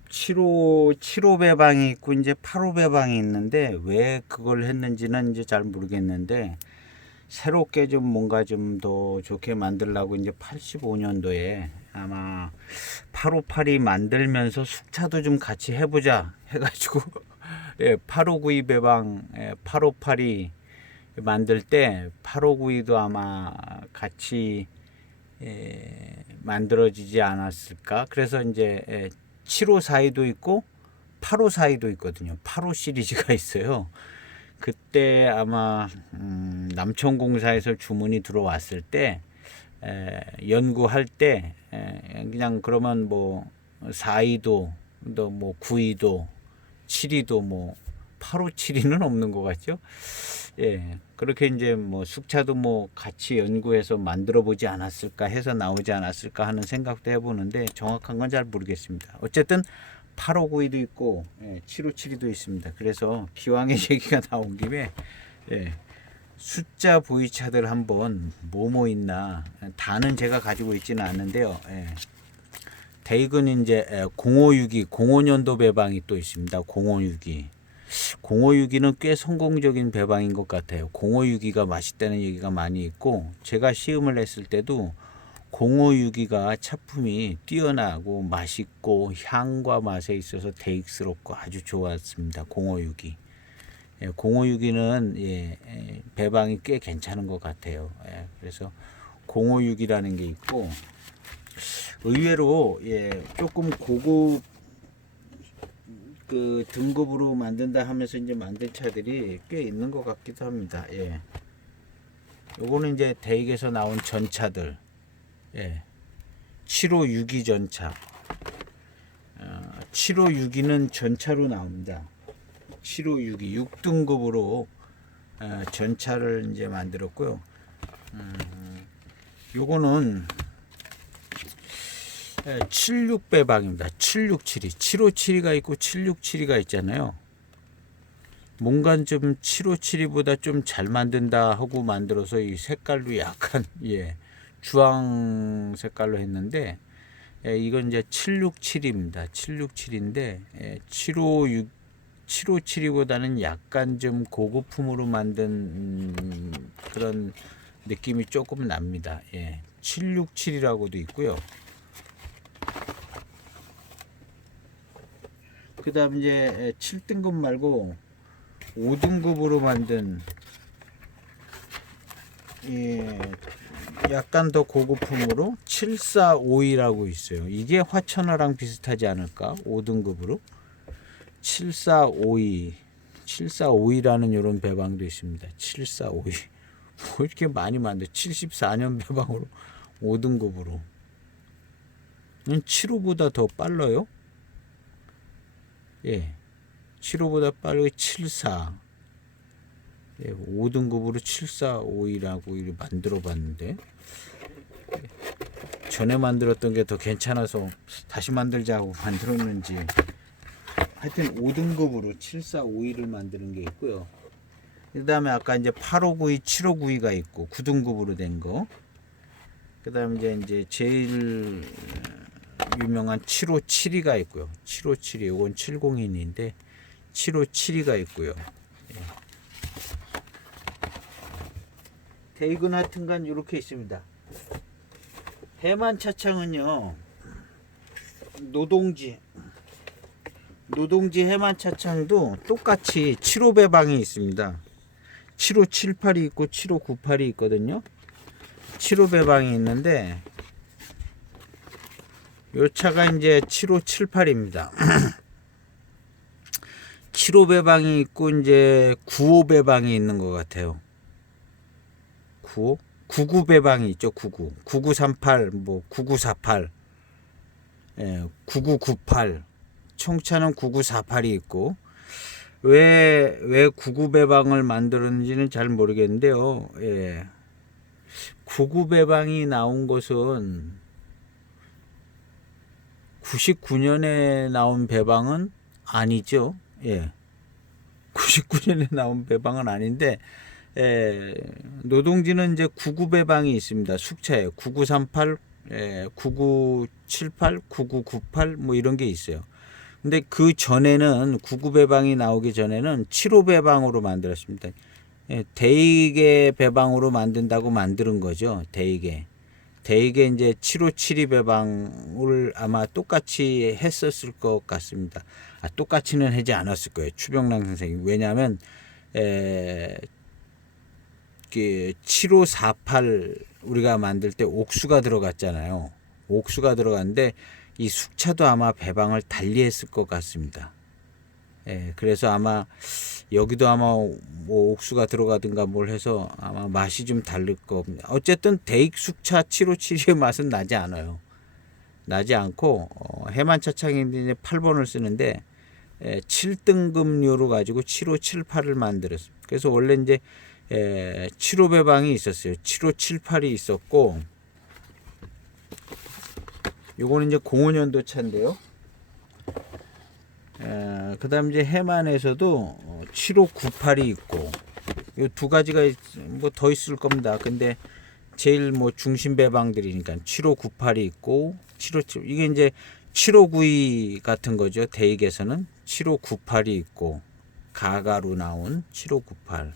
75 배방이 있고 이제 85 배방이 있는데 왜 그걸 했는지는 이제 잘 모르겠는데 새롭게 좀 뭔가 좀 더 좋게 만들려고 이제 85년도에 아마 858이 만들면서 숙차도 좀 같이 해보자 해가지고 8592 배방 858이 만들 때 8592도 아마 같이 만들어지지 않았을까. 그래서 이제 7542도 있고 8542도 있거든요. 85 시리즈가 있어요. 그때 아마 남천공사에서 주문이 들어왔을 때 연구할 때 그냥 그러면 뭐 42도 또 뭐 92도 72도 뭐 8572는 없는 것 같죠. 그렇게 이제 뭐 숙차도 뭐 같이 연구해서 만들어 보지 않았을까 해서 나오지 않았을까 하는 생각도 해보는데 정확한 건 잘 모르겠습니다. 어쨌든 8592도 있고 7572도 있습니다. 그래서 기왕의 얘기가 나온 김에 숫자 보이차들 한번 뭐뭐 있나 다는 제가 가지고 있지는 않는데요. 대익은 이제 0562 05년도 배방이 또 있습니다. 0562 0562는 꽤 성공적인 배방인 것 같아요. 0562가 맛있다는 얘기가 많이 있고 제가 시음을 했을 때도 0562가 차품이 뛰어나고 맛있고 향과 맛에 있어서 대익스럽고 아주 좋았습니다. 0562 0562는 배방이 꽤 괜찮은 것 같아요. 그래서 0562라는 게 있고 의외로 조금 고급 그 등급으로 만든다 하면서 이제 만든 차들이 꽤 있는 것 같기도 합니다. 요거는 이제 대익에서 나온 전차들 7562 전차 7562는 전차로 나옵니다. 7562 6등급으로 전차를 이제 만들었고요. 요거는 76 배방입니다. 767이 7572가 있고 767이가 있잖아요. 뭔가 좀 7572보다 좀 잘 만든다 하고 만들어서 이 색깔도 약간 주황 색깔로 했는데 이건 이제 767입니다. 767인데 7572보다는 약간 좀 고급품으로 만든 그런 느낌이 조금 납니다. 767이라고도 있고요. 그 다음 이제 7등급 말고 5등급으로 만든 약간 더 고급품으로 7452라고 있어요. 이게 화천어랑 비슷하지 않을까? 5등급으로 7452라는 이런 배방도 있습니다. 7452 뭐 이렇게 많이 만들 74년 배방으로 5등급으로 75보다 더 빨라요. 75보다 빠르게 74 5등급으로 7452라고 이렇게 만들어 봤는데 전에 만들었던 게 더 괜찮아서 다시 만들자고 만들었는지 하여튼 5등급으로 7452를 만드는 게 있고요. 그 다음에 아까 이제 8592, 7592가 있고 9등급으로 된 거. 그 다음에 이제 제일 유명한 7572가 있고요. 7572, 요건 702인데 7572가 있고요. 예. 대이근 하여튼간 이렇게 있습니다. 해만 차창은요, 노동지 해만 차창도 똑같이 75배방이 있습니다. 7578이 있고 7598이 있거든요. 75배방이 있는데 요 차가 이제 7578입니다. 75배방이 있고 이제 95배방이 있는 것 같아요. 95? 99배방이 있죠. 99, 9938, 뭐 9948, 예, 9998. 총차는 9948이 있고 왜 99배방을 만들었는지는 잘 모르겠는데요. 예. 99배방이 나온 것은 99년에 나온 배방은 아니죠. 예. 99년에 나온 배방은 아닌데, 노동지는 이제 99배방이 있습니다. 숙차에 9938, 9978, 9998 뭐 이런 게 있어요. 근데 그 전에는 99배방이 나오기 전에는 75배방으로 만들었습니다. 대익의 배방으로 만든다고 만드는 거죠. 대익의 이제 7572 배방을 아마 똑같이 했었을 것 같습니다. 똑같이는 하지 않았을 거예요. 추병랑 선생님. 왜냐하면 7548 우리가 만들 때 옥수가 들어갔잖아요. 옥수가 들어갔는데 이 숙차도 아마 배방을 달리 했을 것 같습니다. 그래서 아마 여기도 아마 뭐 옥수가 들어가든가 뭘 해서 아마 맛이 좀 다를 겁니다. 어쨌든 대익 숙차 757의 맛은 나지 않아요. 나지 않고 해만 차창인데 이제 8번을 쓰는데 7등급료로 가지고 7578을 만들었습니다. 그래서 원래 이제 75배방이 있었어요. 7578이 있었고 요거는 이제 05년도 차인데요. 그 다음 이제 해만에서도 7598이 있고 요 두 가지가 뭐 더 있을 겁니다. 근데 제일 뭐 중심 배방들이니까 7598이 있고 757 이게 이제 7592 같은 거죠. 대익에서는 7598이 있고 가가로 나온 7598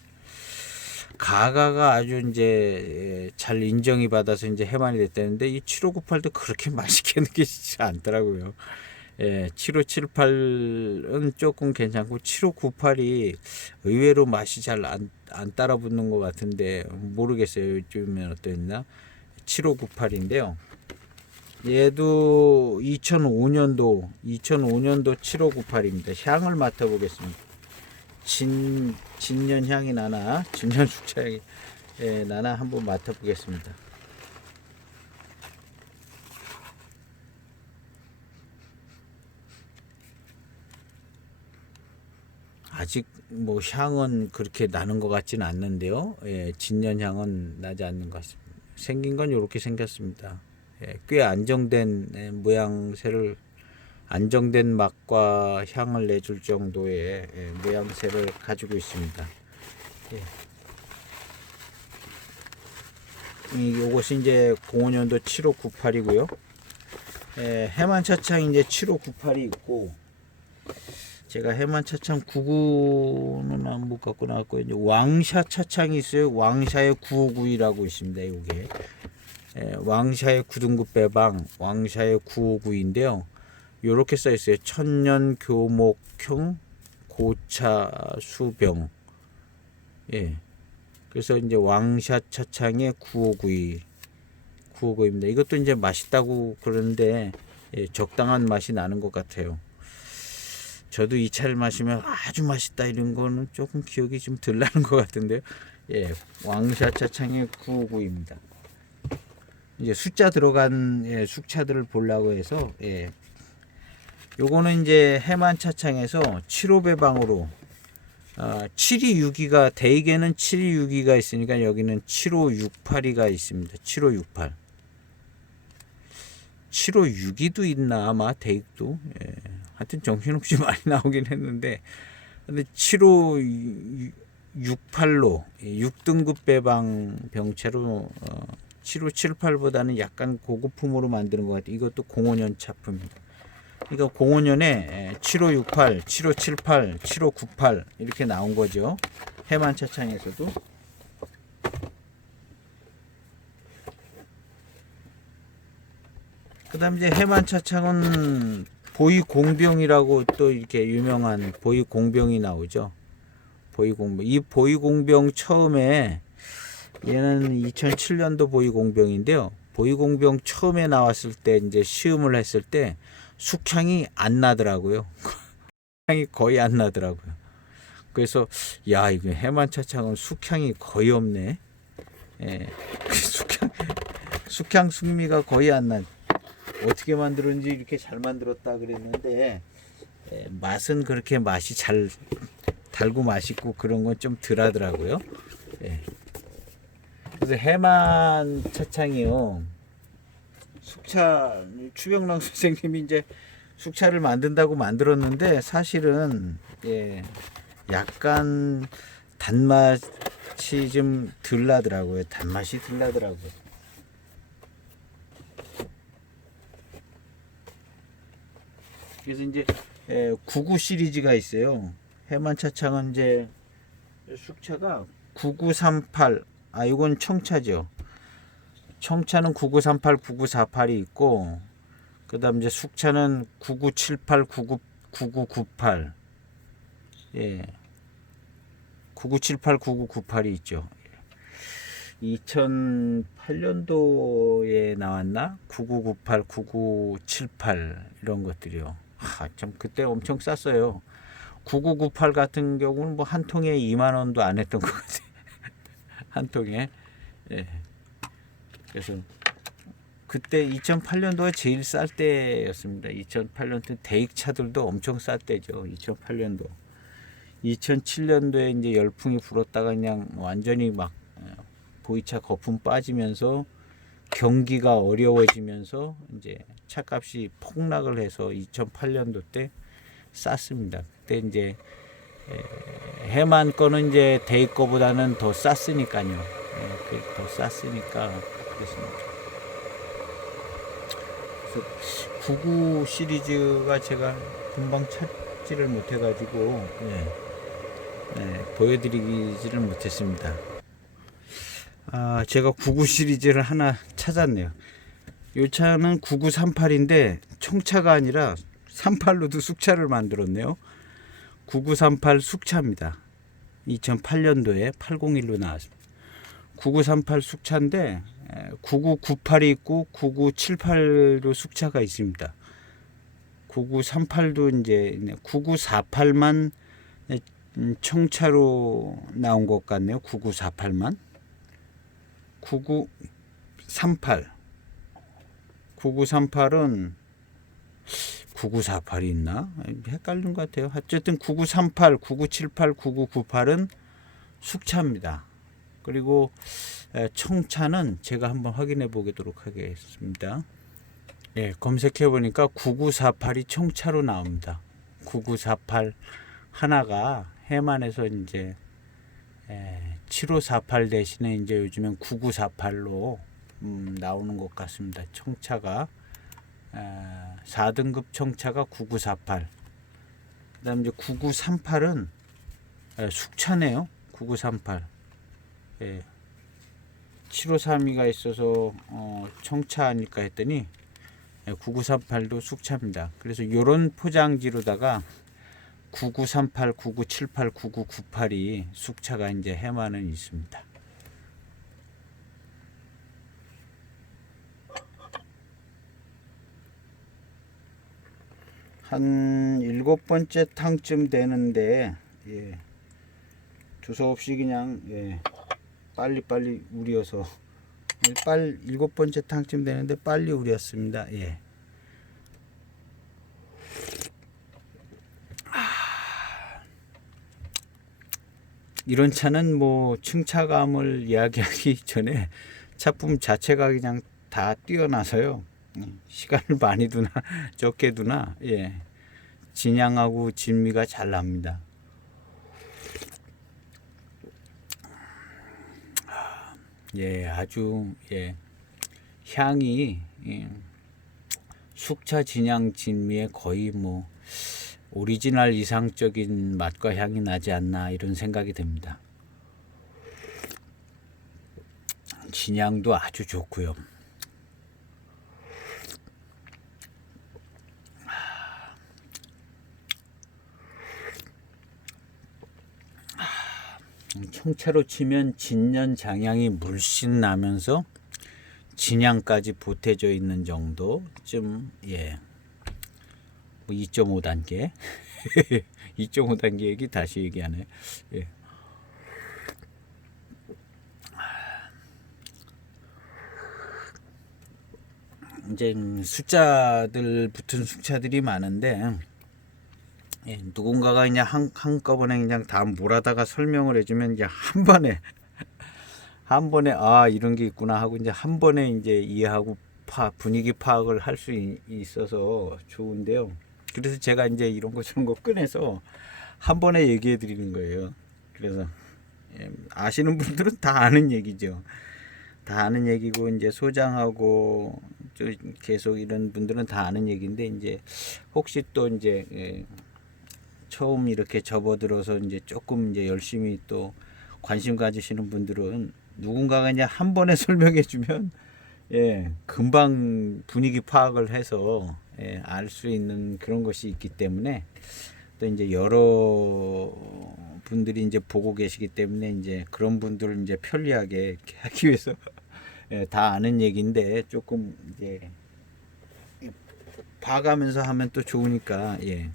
가가가 아주 이제 잘 인정이 받아서 이제 해만이 됐다는데 이 7598도 그렇게 맛있게 느껴지지 않더라고요. 7578은 조금 괜찮고 7598이 의외로 맛이 잘 안 따라 붙는 것 같은데 모르겠어요. 요즘엔 어땠나? 7598인데요. 얘도 2005년도 7598입니다. 향을 맡아보겠습니다. 진년 향이 나나 진년 숙차향이 나나 한번 맡아보겠습니다. 아직 뭐 향은 그렇게 나는 것 같지는 않는데요. 진년 향은 나지 않는 것 같습니다. 생긴 건 이렇게 생겼습니다. 꽤 안정된 모양새를 안정된 맛과 향을 내줄 정도의 모양새를 가지고 있습니다. 이것이 이제 05년도 7598이고요. 해만 차창 이제 7598이 있고 제가 해만 차창 99는 못 갖고 나왔고 이제 왕샤 차창이 있어요. 왕샤의 9592라고 있습니다. 이게 왕샤의 9등급 배방, 왕샤의 959인데요. 이렇게 써 있어요. 천년 교목형 고차 수병. 그래서 이제 왕샤 차창의 9592입니다. 이것도 이제 맛있다고 그러는데 적당한 맛이 나는 것 같아요. 저도 이 차를 마시면 아주 맛있다 이런 거는 조금 기억이 좀 덜 나는 것 같은데요. 왕샤 차창의 959입니다. 이제 숫자 들어간 숙차들을 보려고 해서 요거는 이제 해만 차창에서 75배방으로 7262가 대익에는 7262가 있으니까 여기는 7568이가 있습니다. 7568 7562도 있나 아마 대익도 하여튼 정신없이 많이 나오긴 했는데 근데 75 68로 6등급 배방 병채로 7578보다는 약간 고급품으로 만드는 것 같아요. 이것도 05년 차품입니다. 그러니까 05년에 7568, 7578, 7598 이렇게 나온 거죠. 해만 차창에서도. 그 다음 이제 해만 차창은 보이공병이라고 또 이렇게 유명한 보이공병이 나오죠. 보이공병. 이 보이공병 처음에 얘는 2007년도 보이공병인데요. 보이공병 처음에 나왔을 때 이제 시음을 했을 때 숙향이 안 나더라고요. 숙향이 거의 안 나더라고요. 그래서 야, 이거 해만 차창은 숙향이 거의 없네. 예. 숙향 숙미가 거의 안 나. 어떻게 만들었는지 이렇게 잘 만들었다 그랬는데 맛은 그렇게 맛이 잘 달고 맛있고 그런 건 좀 덜하더라고요. 예. 그래서 해만 차창이요. 숙차 추병랑 선생님이 이제 숙차를 만든다고 만들었는데 사실은 약간 단맛이 좀 덜 나더라고요. 단맛이 덜 나더라고요. 그래서 이제 99 시리즈가 있어요. 해만 차창은 이제 숙차가 9938, 이건 청차죠. 청차는 9938, 9948이 있고, 그 다음 이제 숙차는 9978, 9998, 9978, 9998이 있죠. 2008년도에 나왔나? 9998, 9978 이런 것들이요. 참 그때 엄청 쌌어요. 9998 같은 경우는 뭐 한 통에 2만 원도 안 했던 것 같아요. 한 통에. 그래서 그때 2008년도가 제일 쌀 때였습니다. 2008년도 대익차들도 엄청 쌀 때죠. 2008년도. 2007년도에 이제 열풍이 불었다가 그냥 완전히 막 보이차 거품 빠지면서 경기가 어려워지면서 이제 차값이 폭락을 해서 2008년도 때 쌌습니다. 그때 이제 해만 거는 이제 대입 거보다는 더 쌌으니까요. 더 쌌으니까 그렇습니다. 그래서 99 시리즈가 제가 금방 찾지를 못해가지고 보여드리지를 못했습니다. 제가 99 시리즈를 하나 찾았네요. 이 차는 9938인데 청차가 아니라 38로도 숙차를 만들었네요. 9938 숙차입니다. 2008년도에 801로 나왔습니다. 9938 숙차인데 9998이 있고 9978도 숙차가 있습니다. 9938도 이제 9948만 청차로 나온 것 같네요. 9948만 9938 9938은 9948이 있나? 헷갈린 것 같아요. 어쨌든 9938, 9978, 9998은 숙차입니다. 그리고 청차는 제가 한번 확인해 보도록 하겠습니다. 검색해 보니까 9948이 청차로 나옵니다. 9948 하나가 해만에서 이제 7548 대신에 이제 요즘엔 9948로 나오는 것 같습니다. 청차가 4등급 청차가 9948. 그다음 이제 9938은 숙차네요. 9938. 7532가 있어서 청차 아닐까 했더니 9938도 숙차입니다. 그래서 이런 포장지로다가 9938, 9978, 9998이 숙차가 이제 해만은 있습니다. 한 7번째 탕쯤 되는데 두서없이 그냥 빨리빨리 우려서 7번째 탕쯤 되는데 빨리 우렸습니다. 이런 차는 뭐 층차감을 이야기하기 전에 차품 자체가 그냥 다 뛰어나서요. 시간을 많이 두나 적게 두나 진양하고 진미가 잘 납니다. 예, 아주 예, 향이 예, 숙차 진양 진미의 거의 뭐 오리지널 이상적인 맛과 향이 나지 않나 이런 생각이 듭니다. 진양도 아주 좋고요. 총체로 치면 진년 장향이 물씬 나면서 진향까지 보태져 있는 정도쯤. 예. 뭐 2.5단계 2.5단계 얘기 다시 얘기하네. 예. 이제 숫자들 붙은 숙차들이 많은데 예, 누군가가 그냥 한꺼번에 그냥 다 몰아다가 설명을 해주면 이제 한 번에 아 이런 게 있구나 하고 이제 한 번에 이제 이해하고 분위기 파악을 할 수 있어서 좋은데요. 그래서 제가 이제 이런 거 저런 거 꺼내서 한 번에 얘기해 드리는 거예요. 그래서 예, 아시는 분들은 다 아는 얘기죠. 다 아는 얘기고 이제 소장하고 계속 이런 분들은 다 아는 얘기인데 이제 혹시 또 이제 예, 처음 이렇게 접어들어서 이제 조금 이제 열심히 또 관심 가지시는 분들은 누군가가 이제 한 번에 설명해 주면 예, 금방 분위기 파악을 해서 예, 알 수 있는 그런 것이 있기 때문에 또 이제 여러 분들이 이제 보고 계시기 때문에 이제 그런 분들을 이제 편리하게 이렇게 하기 위해서 예, 다 아는 얘기인데 조금 이제 봐가면서 하면 또 좋으니까 예.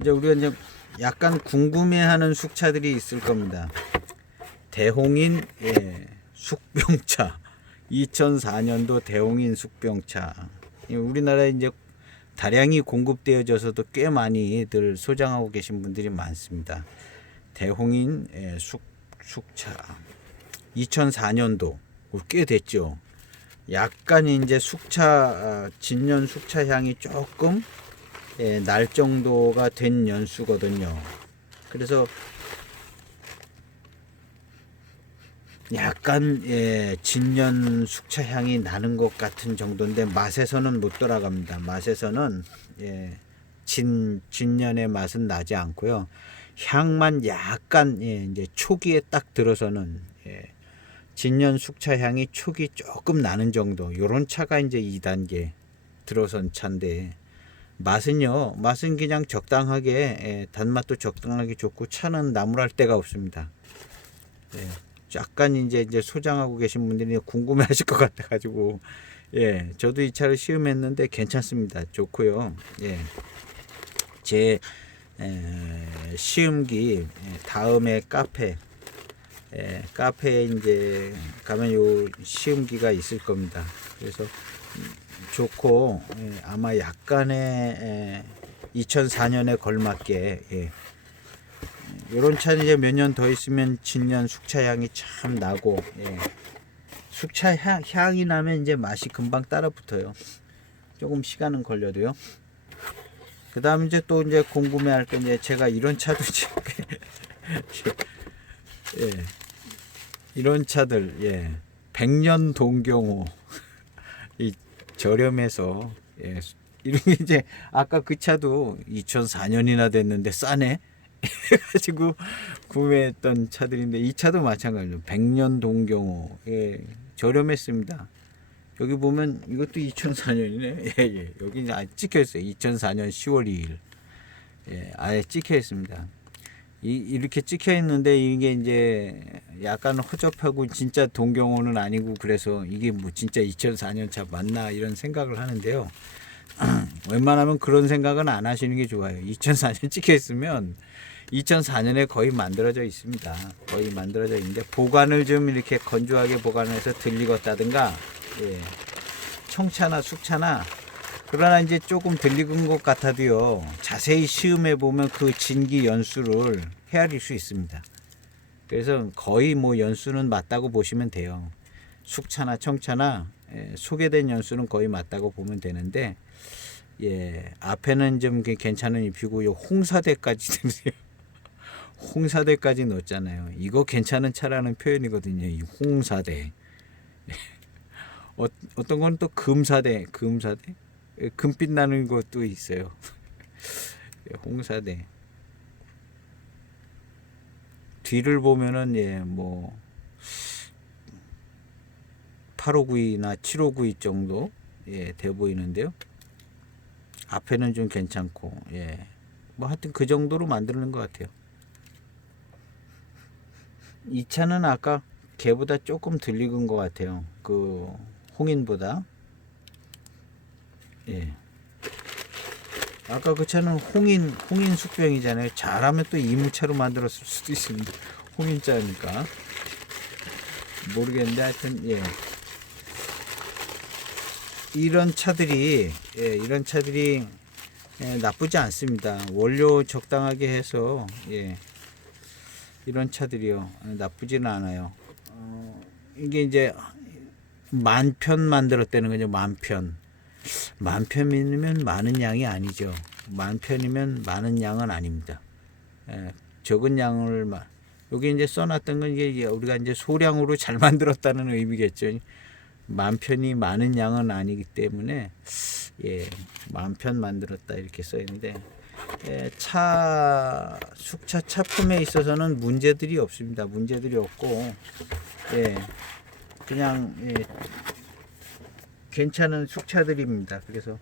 이제 우리가 이제 약간 궁금해하는 숙차들이 있을 겁니다. 대홍인 예, 숙병차 2004년도 대홍인 숙병차 우리나라에 이제 다량이 공급되어져서도 꽤 많이들 소장하고 계신 분들이 많습니다. 대홍인 예, 숙차 2004년도 꽤 됐죠. 약간 이제 숙차 진년 숙차 향이 조금 예, 날 정도가 된 연수거든요. 그래서 약간 예, 진년 숙차 향이 나는 것 같은 정도인데 맛에서는 못 돌아갑니다. 맛에서는 예, 진년의 맛은 나지 않고요. 향만 약간 예, 이제 초기에 딱 들어서는 예, 진년 숙차 향이 초기 조금 나는 정도. 요런 차가 이제 2단계 들어선 차인데 맛은 그냥 적당하게 예, 단맛도 적당하게 좋고 차는 나무랄 데가 없습니다. 예, 약간 이제 소장하고 계신 분들이 궁금해하실 것 같아가지고 예, 저도 이 차를 시음했는데 괜찮습니다. 좋고요. 예, 제 시음기 다음에 카페에 이제 가면 요 시음기가 있을 겁니다. 그래서 좋고 아마 약간의 2004년에 걸맞게 예. 이런 차는 이제 몇 년 더 있으면 진년 숙차 향이 참 나고 예. 숙차 향이 나면 이제 맛이 금방 따라 붙어요. 조금 시간은 걸려도요. 그 다음 이제 또 이제 궁금해할 게 이제 제가 이런 차도 예. 이런 차들 예. 백년 동경호 이 저렴해서 예. 이런 이제 아까 그 차도 2004년이나 됐는데 싸네 해가지고 구매했던 차들인데 이 차도 마찬가지로 백년 동경호 예. 저렴했습니다. 여기 보면 이것도 2004년이네. 예, 예. 여기 아예 찍혀 있어요. 2004년 10월 2일. 예, 아예 찍혀 있습니다. 이렇게 찍혀 있는데 이게 이제 약간 허접하고 진짜 동경호는 아니고 그래서 이게 뭐 진짜 2004년 차 맞나 이런 생각을 하는데요. 웬만하면 그런 생각은 안 하시는 게 좋아요. 2004년 찍혀 있으면 2004년에 거의 만들어져 있습니다. 거의 만들어져 있는데 보관을 좀 이렇게 건조하게 보관해서 들리겠다든가 예, 청차나 숙차나 그러나 이제 조금 들리는 것 같아도요. 자세히 시음해 보면 그 진기 연수를 헤아릴 수 있습니다. 그래서 거의 뭐 연수는 맞다고 보시면 돼요. 숙차나 청차나 소개된 연수는 거의 맞다고 보면 되는데 예, 앞에는 좀 괜찮은 잎이고 요 홍사대까지 되세요. 홍사대까지 넣었잖아요. 이거 괜찮은 차라는 표현이거든요. 이 홍사대. 어떤 건 또 금사대, 금빛 나는 것도 있어요. 홍사대. 뒤를 보면은 뭐 8592나 7592 정도 돼 보이는데요. 앞에는 좀 괜찮고, 뭐 하여튼 그 정도로 만드는 것 같아요. 이 차는 아까 걔보다 조금 덜 익은 것 같아요. 그 홍인보다. 아까 그 차는 홍인 숙병이잖아요. 잘하면 또 이무차로 만들었을 수도 있습니다. 홍인자니까 모르겠는데 하여튼 이런 차들이 나쁘지 않습니다. 원료 적당하게 해서 이런 차들이요 나쁘지는 않아요. 이게 이제 만편 만들었다는 거죠. 만편이면 많은 양이 아니죠. 만편이면 많은 양은 아닙니다. 적은 양을 여기 이제 써놨던 건 이게 우리가 이제 소량으로 잘 만들었다는 의미겠죠. 만편이 많은 양은 아니기 때문에 만편 만들었다 이렇게 써 있는데 숙차 차품에 있어서는 문제들이 없습니다. 문제들이 없고 그냥 괜찮은 숙차들입니다. 그래서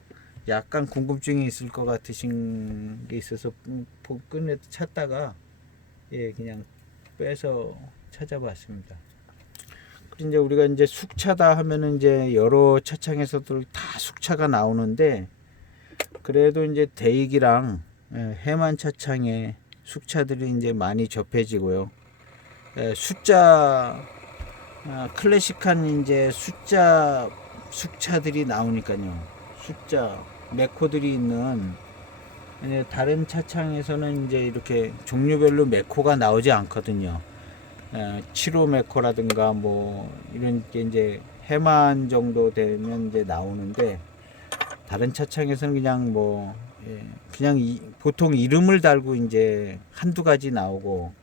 약간 궁금증이 있을 것 같으신 게 있어서 끝내 찾다가 그냥 빼서 찾아봤습니다. 그리고 이제 우리가 이제 숙차다 하면은 이제 여러 차창에서도 다 숙차가 나오는데 그래도 이제 대익이랑 해만 차창에 숙차들이 이제 많이 접해지고요. 숫자 클래식한 이제 숫자 숙차들이 나오니까요. 숫자 매코들이 있는 다른 차창에서는 이제 이렇게 종류별로 매코가 나오지 않거든요. 7호 매코라든가 뭐 이런 게 이제 해만 정도 되면 이제 나오는데 다른 차창에서는 그냥 뭐 그냥 보통 이름을 달고 이제 한두 가지 나오고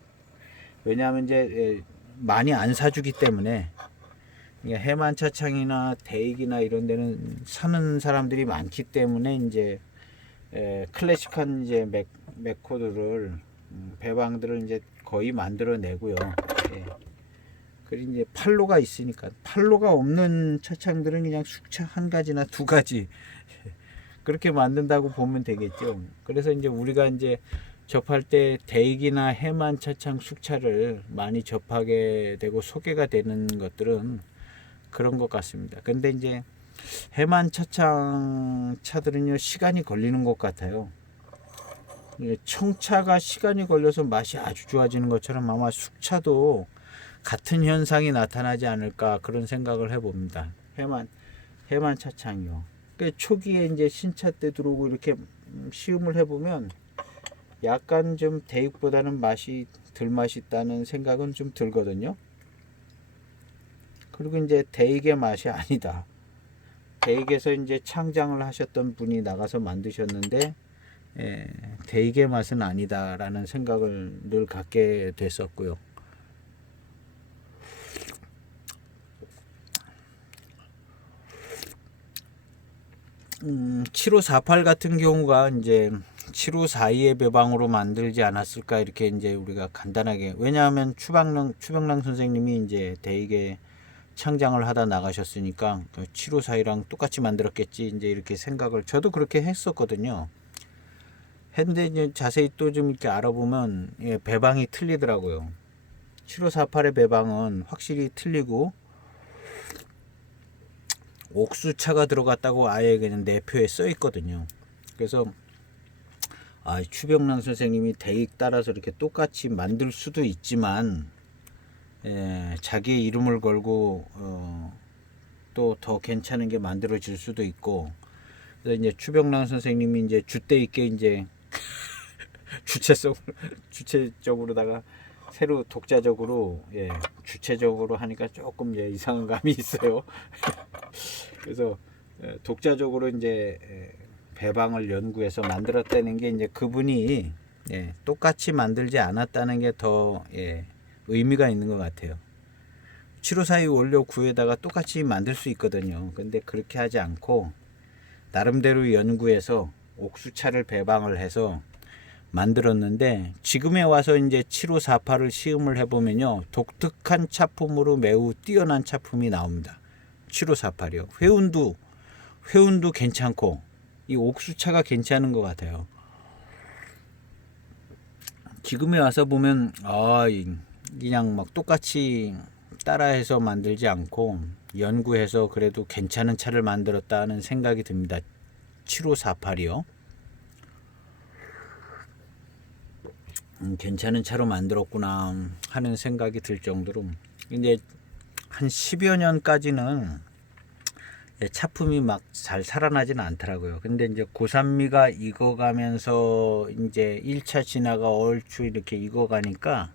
왜냐하면 이제 많이 안 사주기 때문에 해만 차창이나 대익이나 이런 데는 사는 사람들이 많기 때문에 이제 클래식한 이제 매코들을 배방들을 이제 거의 만들어내고요. 그리고 이제 판로가 있으니까 판로가 없는 차창들은 그냥 숙차 한 가지나 두 가지 그렇게 만든다고 보면 되겠죠. 그래서 이제 우리가 이제 접할 때 대익이나 해만 차창 숙차를 많이 접하게 되고 소개가 되는 것들은 그런 것 같습니다. 근데 이제 해만 차창 차들은요 시간이 걸리는 것 같아요. 청차가 시간이 걸려서 맛이 아주 좋아지는 것처럼 아마 숙차도 같은 현상이 나타나지 않을까 그런 생각을 해봅니다. 해만 차창이요. 초기에 이제 신차 때 들어오고 이렇게 시음을 해보면 약간 좀 대익보다는 맛이 덜 맛있다는 생각은 좀 들거든요. 그리고 이제 대익의 맛이 아니다. 대익에서 이제 창장을 하셨던 분이 나가서 만드셨는데 대익의 맛은 아니다라는 생각을 늘 갖게 됐었고요. 7548 같은 경우가 이제 7542의 배방으로 만들지 않았을까 이렇게 이제 우리가 간단하게 왜냐하면 추병랑 선생님이 이제 대익에 창장을 하다 나가셨으니까 7542랑 똑같이 만들었겠지 이제 이렇게 생각을 저도 그렇게 했었거든요. 했는데 이제 자세히 또 좀 이렇게 알아보면 배방이 틀리더라고요. 7548의 배방은 확실히 틀리고 옥수차가 들어갔다고 아예 그냥 내표에 써 있거든요. 그래서 추병랑 선생님이 대익 따라서 이렇게 똑같이 만들 수도 있지만 자기의 이름을 걸고 또 더 괜찮은 게 만들어질 수도 있고 그래서 이제 추병랑 선생님이 이제 주대 있게 이제 주체적으로다가 새로 독자적으로 주체적으로 하니까 조금 이상한 감이 있어요. 그래서 독자적으로 이제 배방을 연구해서 만들었다는 게 이제 그분이 예, 똑같이 만들지 않았다는 게 더 의미가 있는 것 같아요. 754의 원료 구에다가 똑같이 만들 수 있거든요. 근데 그렇게 하지 않고 나름대로 연구해서 옥수차를 배방을 해서 만들었는데, 지금에 와서 이제 7548을 시음을 해보면요, 독특한 차품으로 매우 뛰어난 차품이 나옵니다. 7548이요. 회운도 괜찮고 이 옥수차가 괜찮은 것 같아요. 지금에 와서 보면 그냥 막 똑같이 따라해서 만들지 않고 연구해서 그래도 괜찮은 차를 만들었다는 생각이 듭니다. 7548이요. 괜찮은 차로 만들었구나 하는 생각이 들 정도로, 이제 한 10여 년까지는 차품이 막 잘 살아나지는 않더라고요. 근데 이제 고산미가 익어가면서 이제 1차 진화가 얼추 이렇게 익어가니까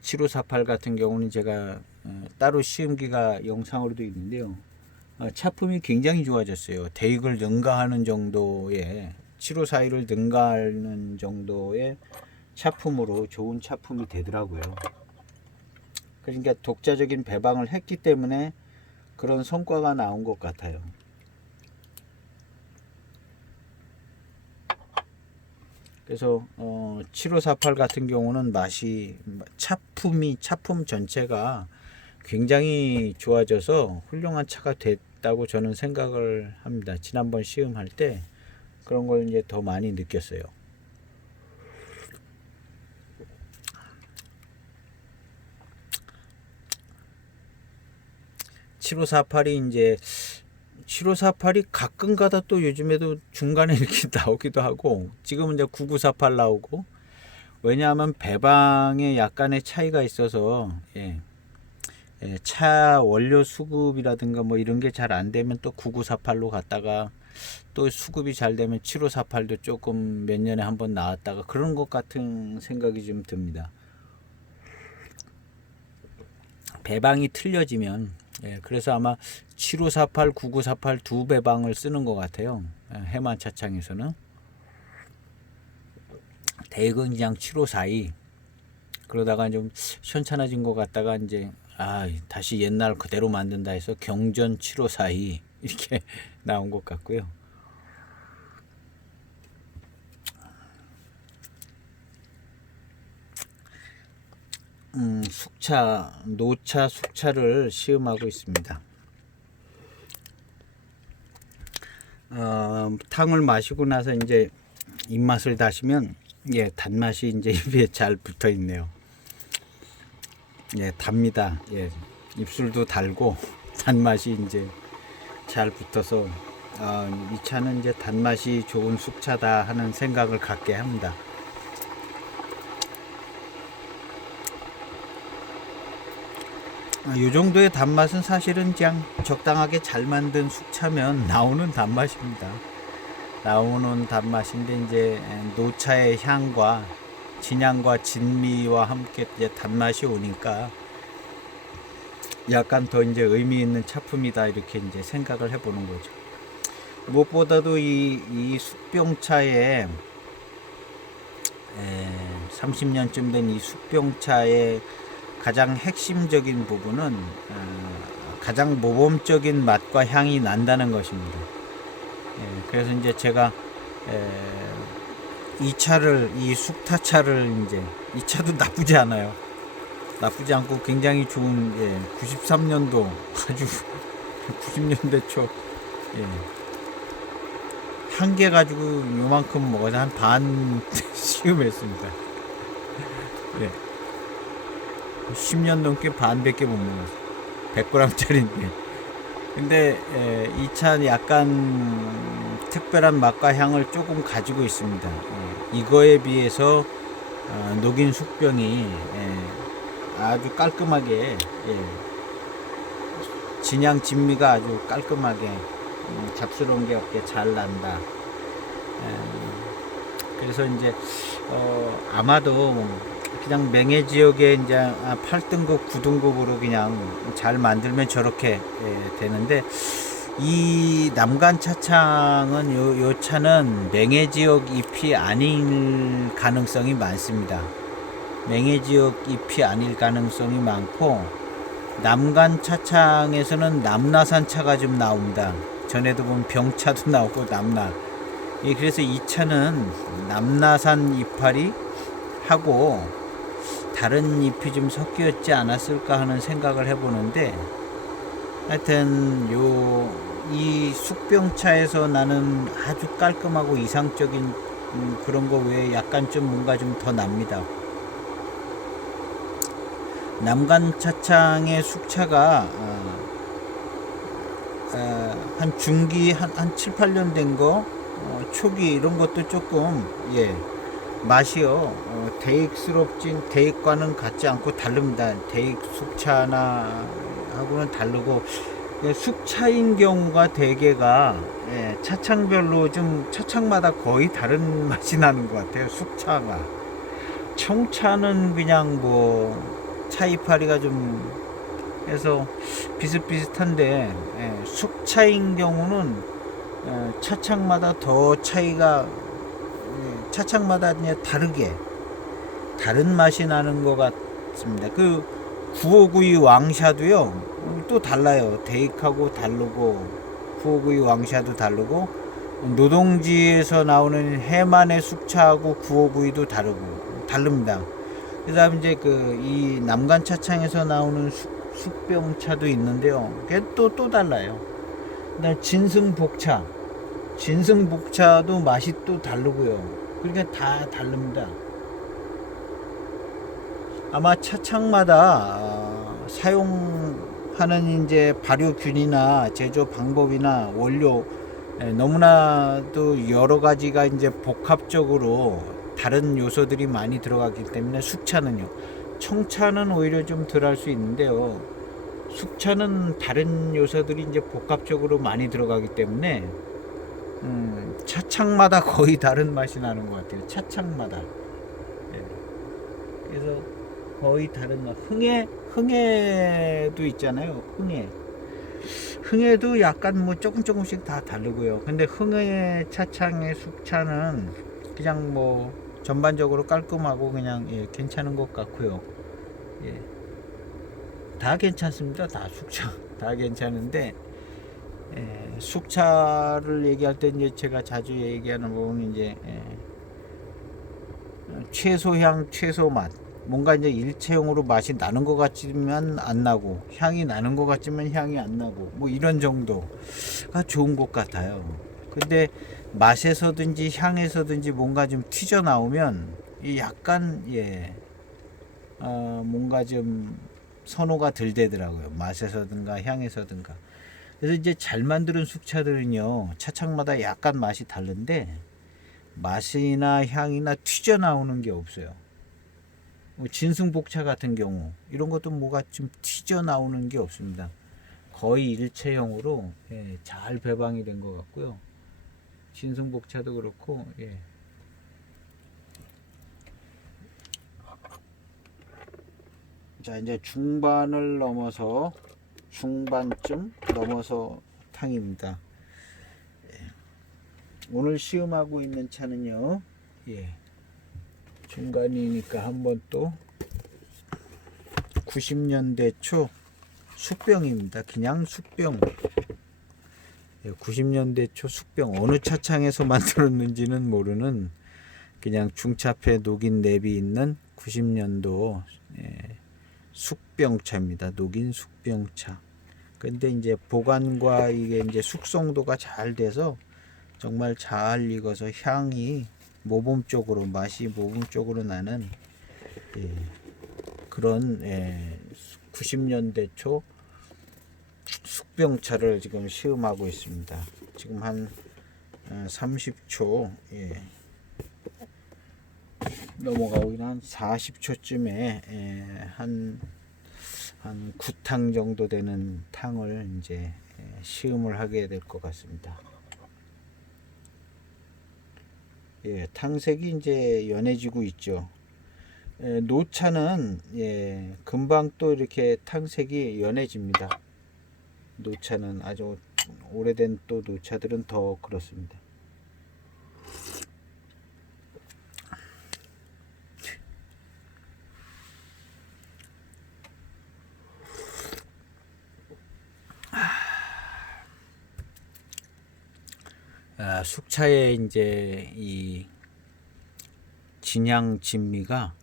7548 같은 경우는 제가 따로 시음기가 영상으로도 있는데요, 차품이 굉장히 좋아졌어요. 대익을 능가하는 정도의, 7541을 능가하는 정도의 차품으로 좋은 차품이 되더라고요. 그러니까 독자적인 배방을 했기 때문에 그런 성과가 나온 것 같아요. 그래서 7548 같은 경우는 맛이, 차품 전체가 굉장히 좋아져서 훌륭한 차가 됐다고 저는 생각을 합니다. 지난번 시음할 때 그런 걸 이제 더 많이 느꼈어요. (7548) 이제 7548이 가끔가다 또 요즘에도 중간에 이렇게 나오기도 하고, 지금은 이제 9948 나오고, 왜냐하면 배방에 약간의 차이가 있어서 차 원료 수급이라든가 뭐 이런 게 잘 안 되면 또 9948로 갔다가, 또 수급이 잘 되면 7548도 조금 몇 년에 한번 나왔다가 그런 것 같은 생각이 좀 듭니다. 배방이 틀려지면, 그래서 아마 7548, 9948 두 배방을 쓰는 것 같아요. 해만 차창에서는. 대익은 그냥 7542. 그러다가 좀 현찮아진 것 같다가 이제 다시 옛날 그대로 만든다 해서 경전 7542 이렇게 나온 것 같고요. 노차 숙차를 시음하고 있습니다. 탕을 마시고 나서 이제 입맛을 다시면 단맛이 이제 입에 잘 붙어 있네요. 답니다. 입술도 달고 단맛이 이제 잘 붙어서 이 차는 이제 단맛이 좋은 숙차다 하는 생각을 갖게 합니다. 이 정도의 단맛은 사실은 그냥 적당하게 잘 만든 숙차면 나오는 단맛입니다. 나오는 단맛인데, 이제 노차의 향과 진향과 진미와 함께 이제 단맛이 오니까 약간 더 이제 의미 있는 차품이다 이렇게 이제 생각을 해보는 거죠. 무엇보다도 이 숙병차에 30년쯤 된 이 숙병차의 가장 핵심적인 부분은 가장 모범적인 맛과 향이 난다는 것입니다. 그래서 이제 제가 이 숙타차를 이 차도 나쁘지 않아요. 나쁘지 않고 굉장히 좋은 93년도 아주 90년대 초 한 개 가지고 요만큼 먹어서 한 반 시음했습니다. 10년 넘게 반밖에 못 먹었어요. 100g짜리인데. 근데 이 차는 약간 특별한 맛과 향을 조금 가지고 있습니다. 이거에 비해서 녹인 숙병이 아주 깔끔하게, 진향 진미가 아주 깔끔하게 잡스러운 게 없게 잘 난다. 그래서 이제 아마도 그냥 맹해 지역에 이제 8등급, 9등급으로 그냥 잘 만들면 저렇게 되는데, 이 남간 차창은 요 차는 맹해 지역 잎이 아닐 가능성이 많습니다. 맹해 지역 잎이 아닐 가능성이 많고, 남간 차창에서는 남나산 차가 좀 나옵니다. 전에도 보면 병차도 나오고 남나. 그래서 이 차는 남나산 이파리 하고 다른 잎이 좀 섞였지 않았을까 하는 생각을 해보는데, 하여튼 이 숙병차에서 나는 아주 깔끔하고 이상적인 그런 거 외에 약간 좀 뭔가 좀 더 납니다. 남간 차창의 숙차가 한 중기 한 7, 8년 된 거, 초기 이런 것도 조금 맛이요 대익과는 같지 않고 다릅니다. 대익 숙차나 하고는 다르고, 숙차인 경우가 대개가 차창별로 좀 차창마다 거의 다른 맛이 나는 것 같아요. 숙차가 청차는 그냥 뭐 차이파리가 좀 해서 비슷비슷한데, 숙차인 경우는 차창마다 더 차이가 차창마다 그냥 다르게 다른 맛이 나는 것 같습니다. 그 9592 왕샤도요 또 달라요. 데이크하고 다르고 9592 왕샤도 다르고, 노동지에서 나오는 해만의 숙차하고 9592도 다릅니다. 그 다음 이제 이 남간 차창에서 나오는 숙병차도 있는데요. 그게 또 달라요. 그 다음 진승복차도 맛이 또 다르고요. 그러니까 다 다릅니다. 아마 차창마다 사용하는 이제 발효균이나 제조 방법이나 원료, 너무나도 여러 가지가 이제 복합적으로 다른 요소들이 많이 들어가기 때문에 숙차는요, 청차는 오히려 좀 덜 할 수 있는데요, 숙차는 다른 요소들이 이제 복합적으로 많이 들어가기 때문에 차창마다 거의 다른 맛이 나는 것 같아요. 차창마다. 그래서 거의 다른 맛. 흥해도 있잖아요. 흥해도 약간 뭐 조금씩 다 다르고요. 근데 흥해 차창의 숙차는 그냥 뭐 전반적으로 깔끔하고 그냥 괜찮은 것 같고요. 다 괜찮습니다. 다 숙차 다 괜찮은데, 숙차를 얘기할 때 이제 제가 자주 얘기하는 부분은 이제 최소향 최소맛, 뭔가 이제 일체형으로 맛이 나는 것 같지만 안 나고, 향이 나는 것 같지만 향이 안 나고, 뭐 이런 정도가 좋은 것 같아요. 근데 맛에서든지 향에서든지 뭔가 좀 튀져 나오면 이 약간 뭔가 좀 선호가 덜 되더라고요. 맛에서든가 향에서든가. 그래서 이제 잘 만드는 숙차들은요, 차창마다 약간 맛이 다른데 맛이나 향이나 튀져 나오는 게 없어요. 진승복차 같은 경우 이런 것도 뭐가 좀 튀져 나오는 게 없습니다. 거의 일체형으로 잘 배방이 된 것 같고요. 진승복차도 그렇고. 자, 이제 중반쯤 넘어서 탕입니다. 오늘 시음하고 있는 차는요, 중간이니까 한번 또 90년대 초 숙병입니다. 그냥 숙병. 90년대 초 숙병, 어느 차창에서 만들었는지는 모르는 그냥 중차폐 녹인 랩이 있는 90년도 숙병차입니다. 녹인 숙병차. 근데 이제 보관과 이게 이제 숙성도가 잘 돼서 정말 잘 익어서 향이 모범적으로, 맛이 모범적으로 나는 그런 90년대 초 숙병차를 지금 시음하고 있습니다. 지금 한 30초 넘어가고 한 40초쯤에 한 9탕 정도 되는 탕을 이제 시음을 하게 될 것 같습니다. 탕색이 이제 연해지고 있죠. 노차는 금방 또 이렇게 탕색이 연해집니다. 노차는 아주 오래된 또 녹차들은 더 그렇습니다. 숙차의 이제 이 진양 진미가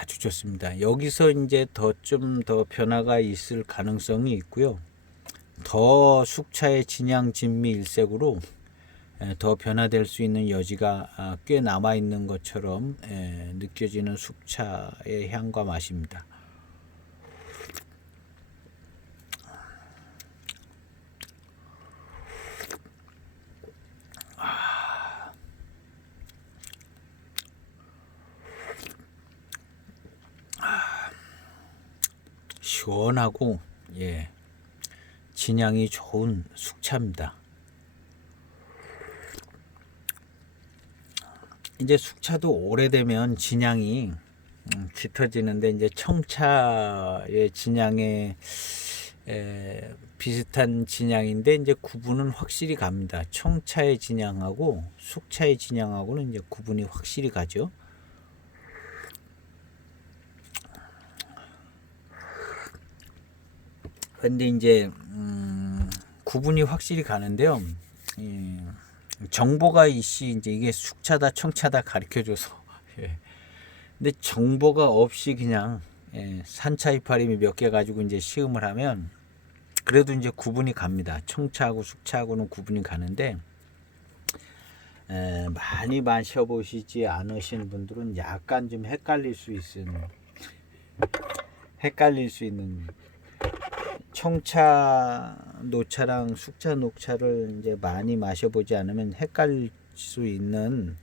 아주 좋습니다. 여기서 이제 좀 더 변화가 있을 가능성이 있고요. 더 숙차의 진양 진미 일색으로 더 변화될 수 있는 여지가 꽤 남아 있는 것처럼 느껴지는 숙차의 향과 맛입니다. 시원하고 진향이 좋은 숙차입니다. 이제 숙차도 오래되면 진향이 짙어지는데 이제 청차의 진향에 비슷한 진향인데 이제 구분은 확실히 갑니다. 청차의 진향하고 숙차의 진향하고는 이제 구분이 확실히 가죠. 근데 이제 구분이 확실히 가는데요. 정보가 이씨 이제 이게 숙차다 청차다 가르쳐줘서 근데 정보가 없이 그냥 산차 이파림이 몇 개 가지고 이제 시음을 하면 그래도 이제 구분이 갑니다. 청차하고 숙차하고는 구분이 가는데 많이 마셔보시지 않으신 분들은 약간 좀 헷갈릴 수 있는 청차 녹차랑 숙차 녹차를 이제 많이 마셔보지 않으면 헷갈릴 수 있는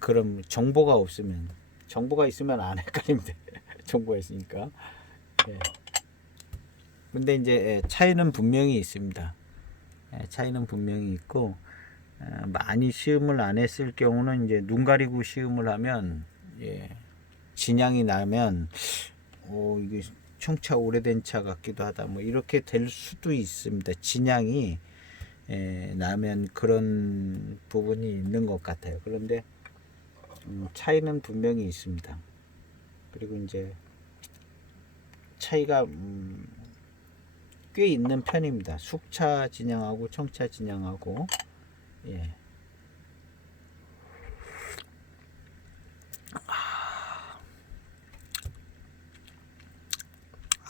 그런 정보가 있으면 안 헷갈립니다. 정보가 있으니까. 근데 이제 차이는 분명히 있습니다. 차이는 분명히 있고 많이 시음을 안 했을 경우는 이제 눈 가리고 시음을 하면 진향이 나면 이게 청차 오래된 차 같기도 하다 뭐 이렇게 될 수도 있습니다. 진향이 나면 그런 부분이 있는 것 같아요. 그런데 차이는 분명히 있습니다. 그리고 이제 차이가 꽤 있는 편입니다. 숙차 진향하고 청차 진향하고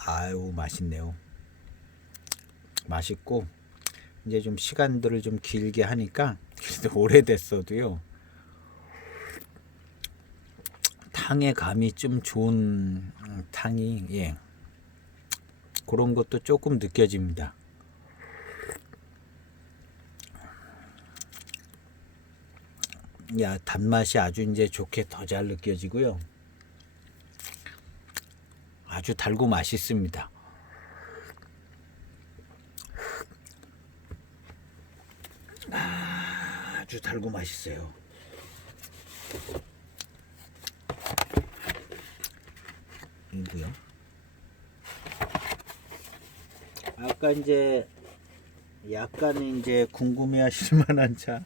아유 맛있네요. 맛있고 이제 좀 시간들을 좀 길게 하니까 그래도 오래됐어도요 탕의 감이 좀 좋은 탕이 그런 것도 조금 느껴집니다. 단맛이 아주 이제 좋게 더 잘 느껴지고요. 아주 달고 맛있습니다. 아주 달고 맛있어요. 이고요. 아까 이제 약간 이제 궁금해하실 만한 차,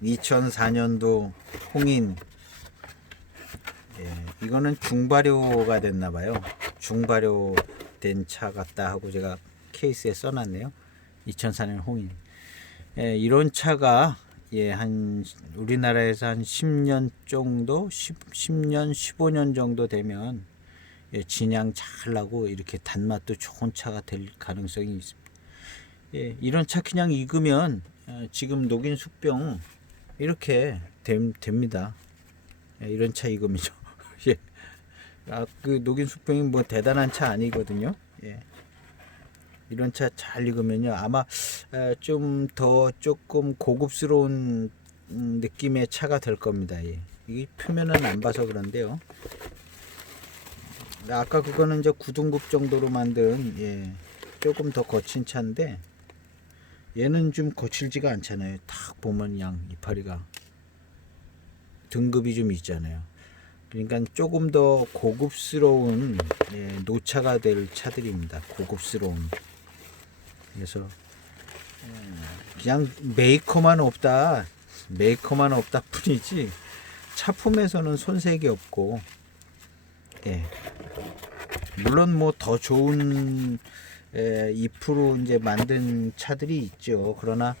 2004년도 홍인. 이거는 중발효가 됐나봐요. 중발효 된 차 같다 하고 제가 케이스에 써놨네요. 2004년 홍인. 이런 차가 한 우리나라에서 한 10년 정도, 10년, 15년 정도 되면 진향 잘 나고 이렇게 단맛도 좋은 차가 될 가능성이 있습니다. 이런 차 그냥 익으면 지금 녹인 숙병 이렇게 됩니다. 이런 차 익으면요. 그 녹인 숙병이 뭐 대단한 차 아니거든요. 이런 차 잘 익으면요 아마 좀 더 조금 고급스러운 느낌의 차가 될 겁니다. 이 표면은 안 봐서 그런데요. 아까 그거는 이제 9등급 정도로 만든 조금 더 거친 차인데 얘는 좀 거칠지가 않잖아요. 딱 보면 이파리가 등급이 좀 있잖아요. 그러니까 조금 더 고급스러운 노차가 될 차들입니다. 고급스러운. 그래서 그냥 메이커만 없다 뿐이지 차품에서는 손색이 없고, 물론 뭐 더 좋은 잎으로 이제 만든 차들이 있죠. 그러나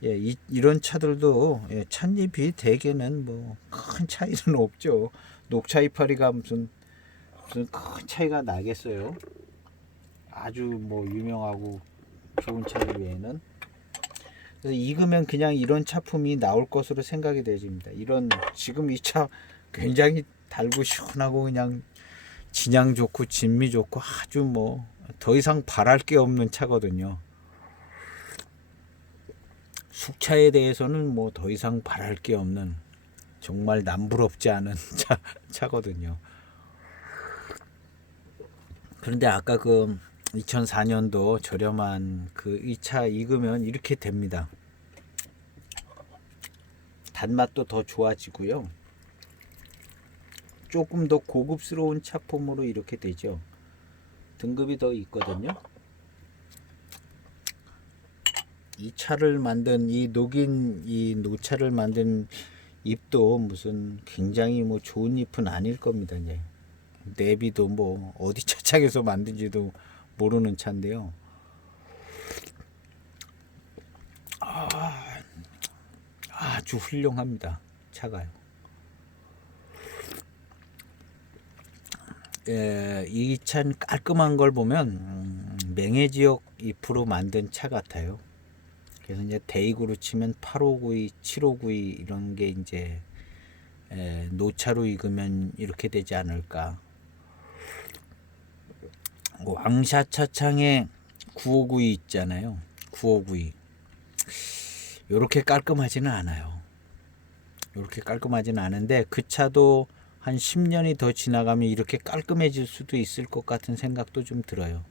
이런 차들도 찻잎이 대개는 뭐 큰 차이는 없죠. 녹차 이파리가 무슨 큰 차이가 나겠어요. 아주 뭐 유명하고 좋은 차들 외에는. 그래서 익으면 그냥 이런 차품이 나올 것으로 생각이 되집니다. 이런 지금 이 차 굉장히 달고 시원하고 그냥 진향 좋고 진미 좋고 아주 뭐 더 이상 바랄 게 없는 차거든요. 숙차에 대해서는 뭐 더 이상 바랄 게 없는 정말 남부럽지 않은 차거든요. 그런데 아까 그 2004년도 저렴한 그 이 차 익으면 이렇게 됩니다. 단맛도 더 좋아지고요. 조금 더 고급스러운 차품으로 이렇게 되죠. 등급이 더 있거든요. 이 차를 만든 이 녹인 이 노차를 만든 잎도 무슨 굉장히 뭐 좋은 잎은 아닐 겁니다. 이제 내비도 뭐 어디 차창에서 만든지도 모르는 차인데요. 아주 훌륭합니다. 차가요. 이 차는 깔끔한 걸 보면 맹해 지역 잎으로 만든 차 같아요. 그래서 이제 대익으로 치면 8592, 7592 이런 게 이제 노차로 익으면 이렇게 되지 않을까. 왕샷 차창에 9592 있잖아요. 9592. 요렇게 깔끔하지는 않아요. 요렇게 깔끔하지는 않은데 그 차도 한 10년이 더 지나가면 이렇게 깔끔해질 수도 있을 것 같은 생각도 좀 들어요.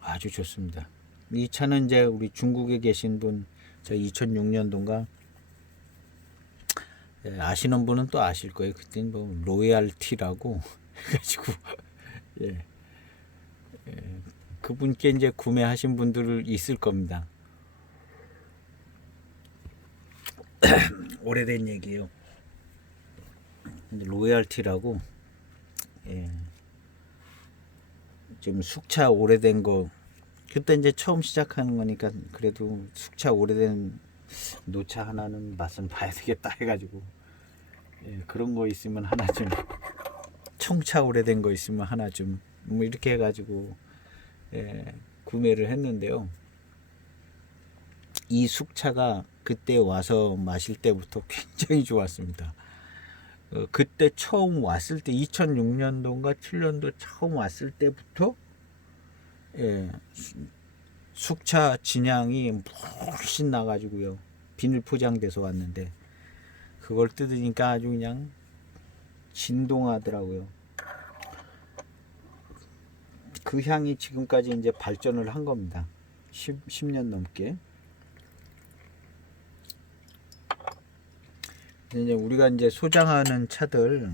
아주 좋습니다. 이 차는 이제 우리 중국에 계신 분, 저 2006년도인가 아시는 분은 또 아실 거예요. 그때는 뭐 로얄티라고 해가지고 그분께 이제 구매하신 분들 있을 겁니다. 오래된 얘기예요. 로얄티라고 좀 숙차 오래된 거 그때 이제 처음 시작하는 거니까 그래도 숙차 오래된 노차 하나는 맛은 봐야 되겠다 해가지고 그런 거 있으면 하나 좀 청차 오래된 거 있으면 하나 좀 뭐 이렇게 해가지고 구매를 했는데요. 이 숙차가 그때 와서 마실 때부터 굉장히 좋았습니다. 그때 처음 왔을 때 2006년도인가 7년도 처음 왔을 때부터 숙차 진향이 훨씬 나가지고요. 비닐 포장돼서 왔는데 그걸 뜯으니까 아주 그냥 진동하더라고요. 그 향이 지금까지 이제 발전을 한 겁니다. 10년 넘게. 이제 우리가 이제 소장하는 차들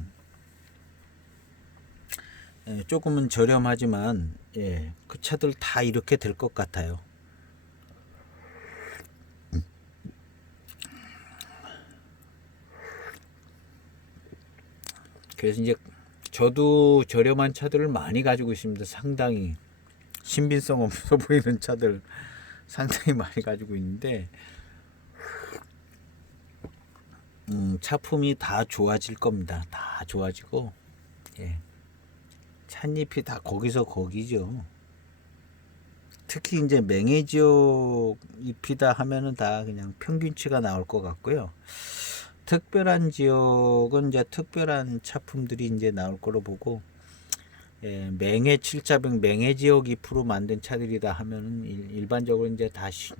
조금은 저렴하지만 그 차들 다 이렇게 될 것 같아요. 그래서 이제 저도 저렴한 차들을 많이 가지고 있습니다. 상당히 신빙성 없어 보이는 차들 상당히 많이 가지고 있는데 차품이 다 좋아질 겁니다. 다 좋아지고 찻잎이 다 거기서 거기죠. 특히 이제 맹해 지역 잎이다 하면은 다 그냥 평균치가 나올 것 같고요. 특별한 지역은 이제 특별한 차품들이 이제 나올 거로 보고 맹해 칠자병 맹해 지역 잎으로 만든 차들이다 하면은 일반적으로 이제 다시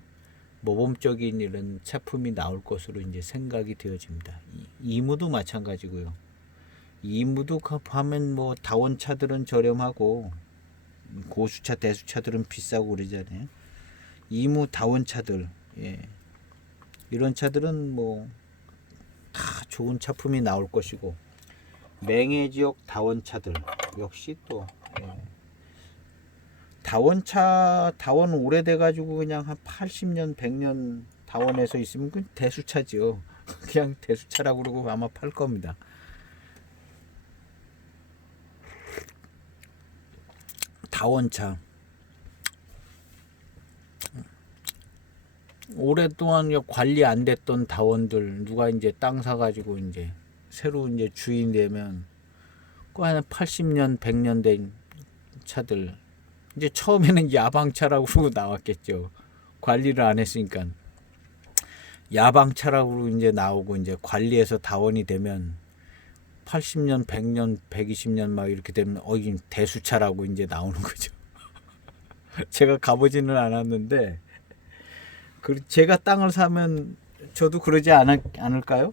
모범적인 이런 차품이 나올 것으로 이제 생각이 되어집니다. 이무도 마찬가지고요. 이무도 하면 뭐 다원차들은 저렴하고 고수차 대수차들은 비싸고 그러잖아요. 이무 다원차들, 예. 이런 차들은 뭐 다 좋은 차품이 나올 것이고, 맹해 지역 다원차들 역시 또, 예. 다원 오래돼 가지고 그냥 한 80년 100년 다원에서 있으면 그 대수차지요. 그냥 대수차라고 그러고 아마 팔 겁니다. 다원차 오랫동안 관리 안 됐던 다원들 누가 이제 땅 사가지고 이제 새로 이제 주인 되면 한 80년 100년 된 차들 이제 처음에는 야방차라고 그러고 나왔겠죠. 관리를 안 했으니까 야방차라고 이제 나오고 이제 관리해서 다원이 되면 80년 100년 120년 막 이렇게 되면 이 대수차라고 이제 나오는 거죠. 제가 가보지는 않았는데 제가 땅을 사면 저도 그러지 않을까요?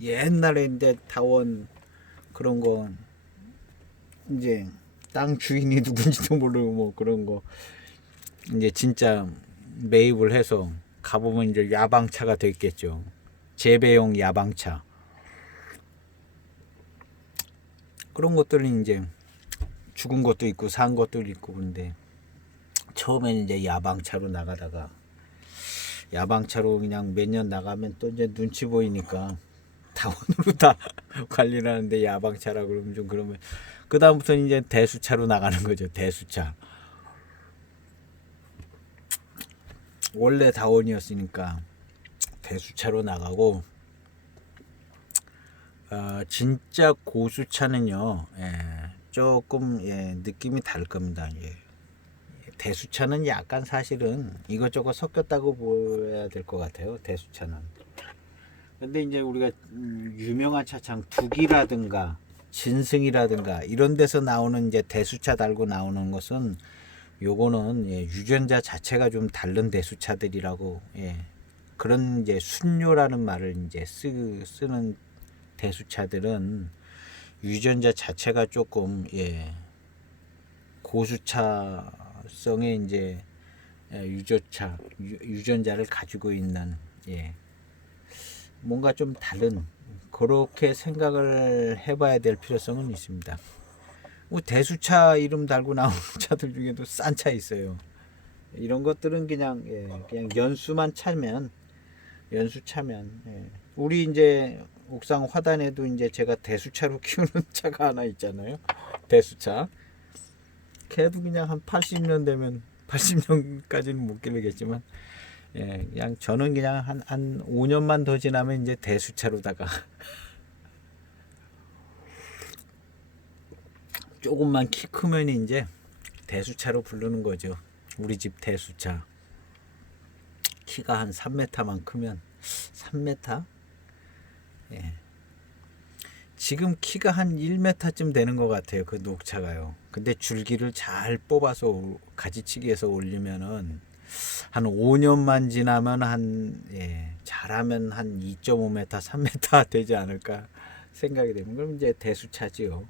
옛날에 이제 다원 그런 거 이제 땅 주인이 누군지도 모르고 뭐 그런 거 이제 진짜 매입을 해서 가보면 이제 야방차가 됐겠죠. 재배용 야방차 그런 것들은 이제 죽은 것도 있고 산 것도 있고 그런데 처음에는 이제 야방차로 나가다가 야방차로 그냥 몇 년 나가면 또 이제 눈치 보이니까 다원으로 다 관리를 하는데 야방차라 그러면 좀 그러면 그 다음부터는 이제 대수차로 나가는 거죠. 대수차. 원래 다원이었으니까 대수차로 나가고 진짜 고수차는요. 조금 느낌이 다를 겁니다. 대수차는 약간 사실은 이것저것 섞였다고 보여야 될 것 같아요. 대수차는. 근데 이제 우리가 유명한 차창 두기라든가 진승이라든가 이런 데서 나오는 이제 대수차 달고 나오는 것은 요거는 유전자 자체가 좀 다른 대수차들이라고 그런 이제 순뇨라는 말을 이제 쓰는 대수차들은 유전자 자체가 조금 고수차성의 이제 유전자를 가지고 있는 뭔가 좀 다른 그렇게 생각을 해봐야 될 필요성은 있습니다. 뭐 대수차 이름 달고 나오는 차들 중에도 싼 차 있어요. 이런 것들은 그냥 연수 차면 우리 이제 옥상 화단에도 이제 제가 대수차로 키우는 차가 하나 있잖아요. 대수차. 걔도 그냥 한 80년 되면 80년까지는 못 기르겠지만 그냥 저는 그냥 한 5년만 더 지나면 이제 대수차로다가 조금만 키 크면 이제 대수차로 부르는 거죠. 우리 집 대수차. 키가 한 3m만 크면 3m? 지금 키가 한 1m쯤 되는 것 같아요. 그 녹차가요. 근데 줄기를 잘 뽑아서 가지치기해서 올리면은 한 5년만 지나면 잘하면 한 2.5m, 3m 되지 않을까 생각이 되면 그럼 이제 대수차지요.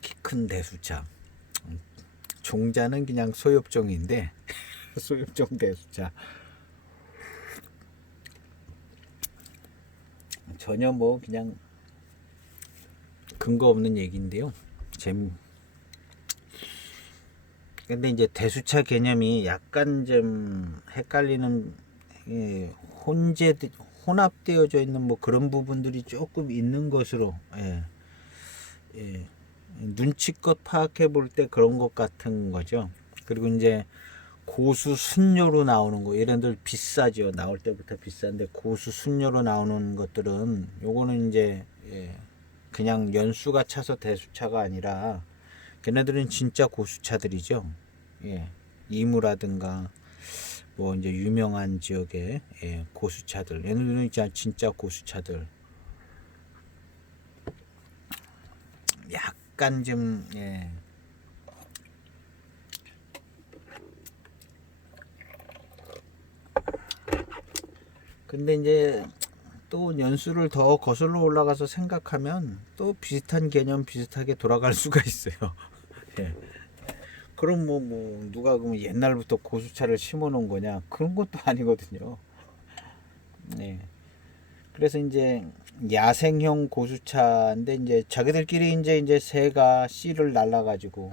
키 큰 대수차. 종자는 그냥 소엽종인데 소엽종 대수차. 전혀 뭐 그냥 근거 없는 얘기인데요. 근데 이제 대수차 개념이 약간 좀 헷갈리는 혼합되어져 있는 뭐 그런 부분들이 조금 있는 것으로 눈치껏 파악해 볼 때 그런 것 같은 거죠. 그리고 이제 고수 순료로 나오는 거 얘네들 비싸죠. 나올 때부터 비싼데 고수 순료로 나오는 것들은 요거는 이제 그냥 연수가 차서 대수차가 아니라 걔네들은 진짜 고수차들이죠. 이무라든가 뭐 이제 유명한 지역의 고수차들 얘네들은 진짜 고수차들. 약간 좀 근데 이제 또 연수를 더 거슬러 올라가서 생각하면 또 비슷한 개념 비슷하게 돌아갈 수가 있어요. 그럼 뭐 누가 그러면 옛날부터 고수차를 심어 놓은 거냐? 그런 것도 아니거든요. 네. 그래서 이제 야생형 고수차인데 이제 자기들끼리 이제 새가 씨를 날라가지고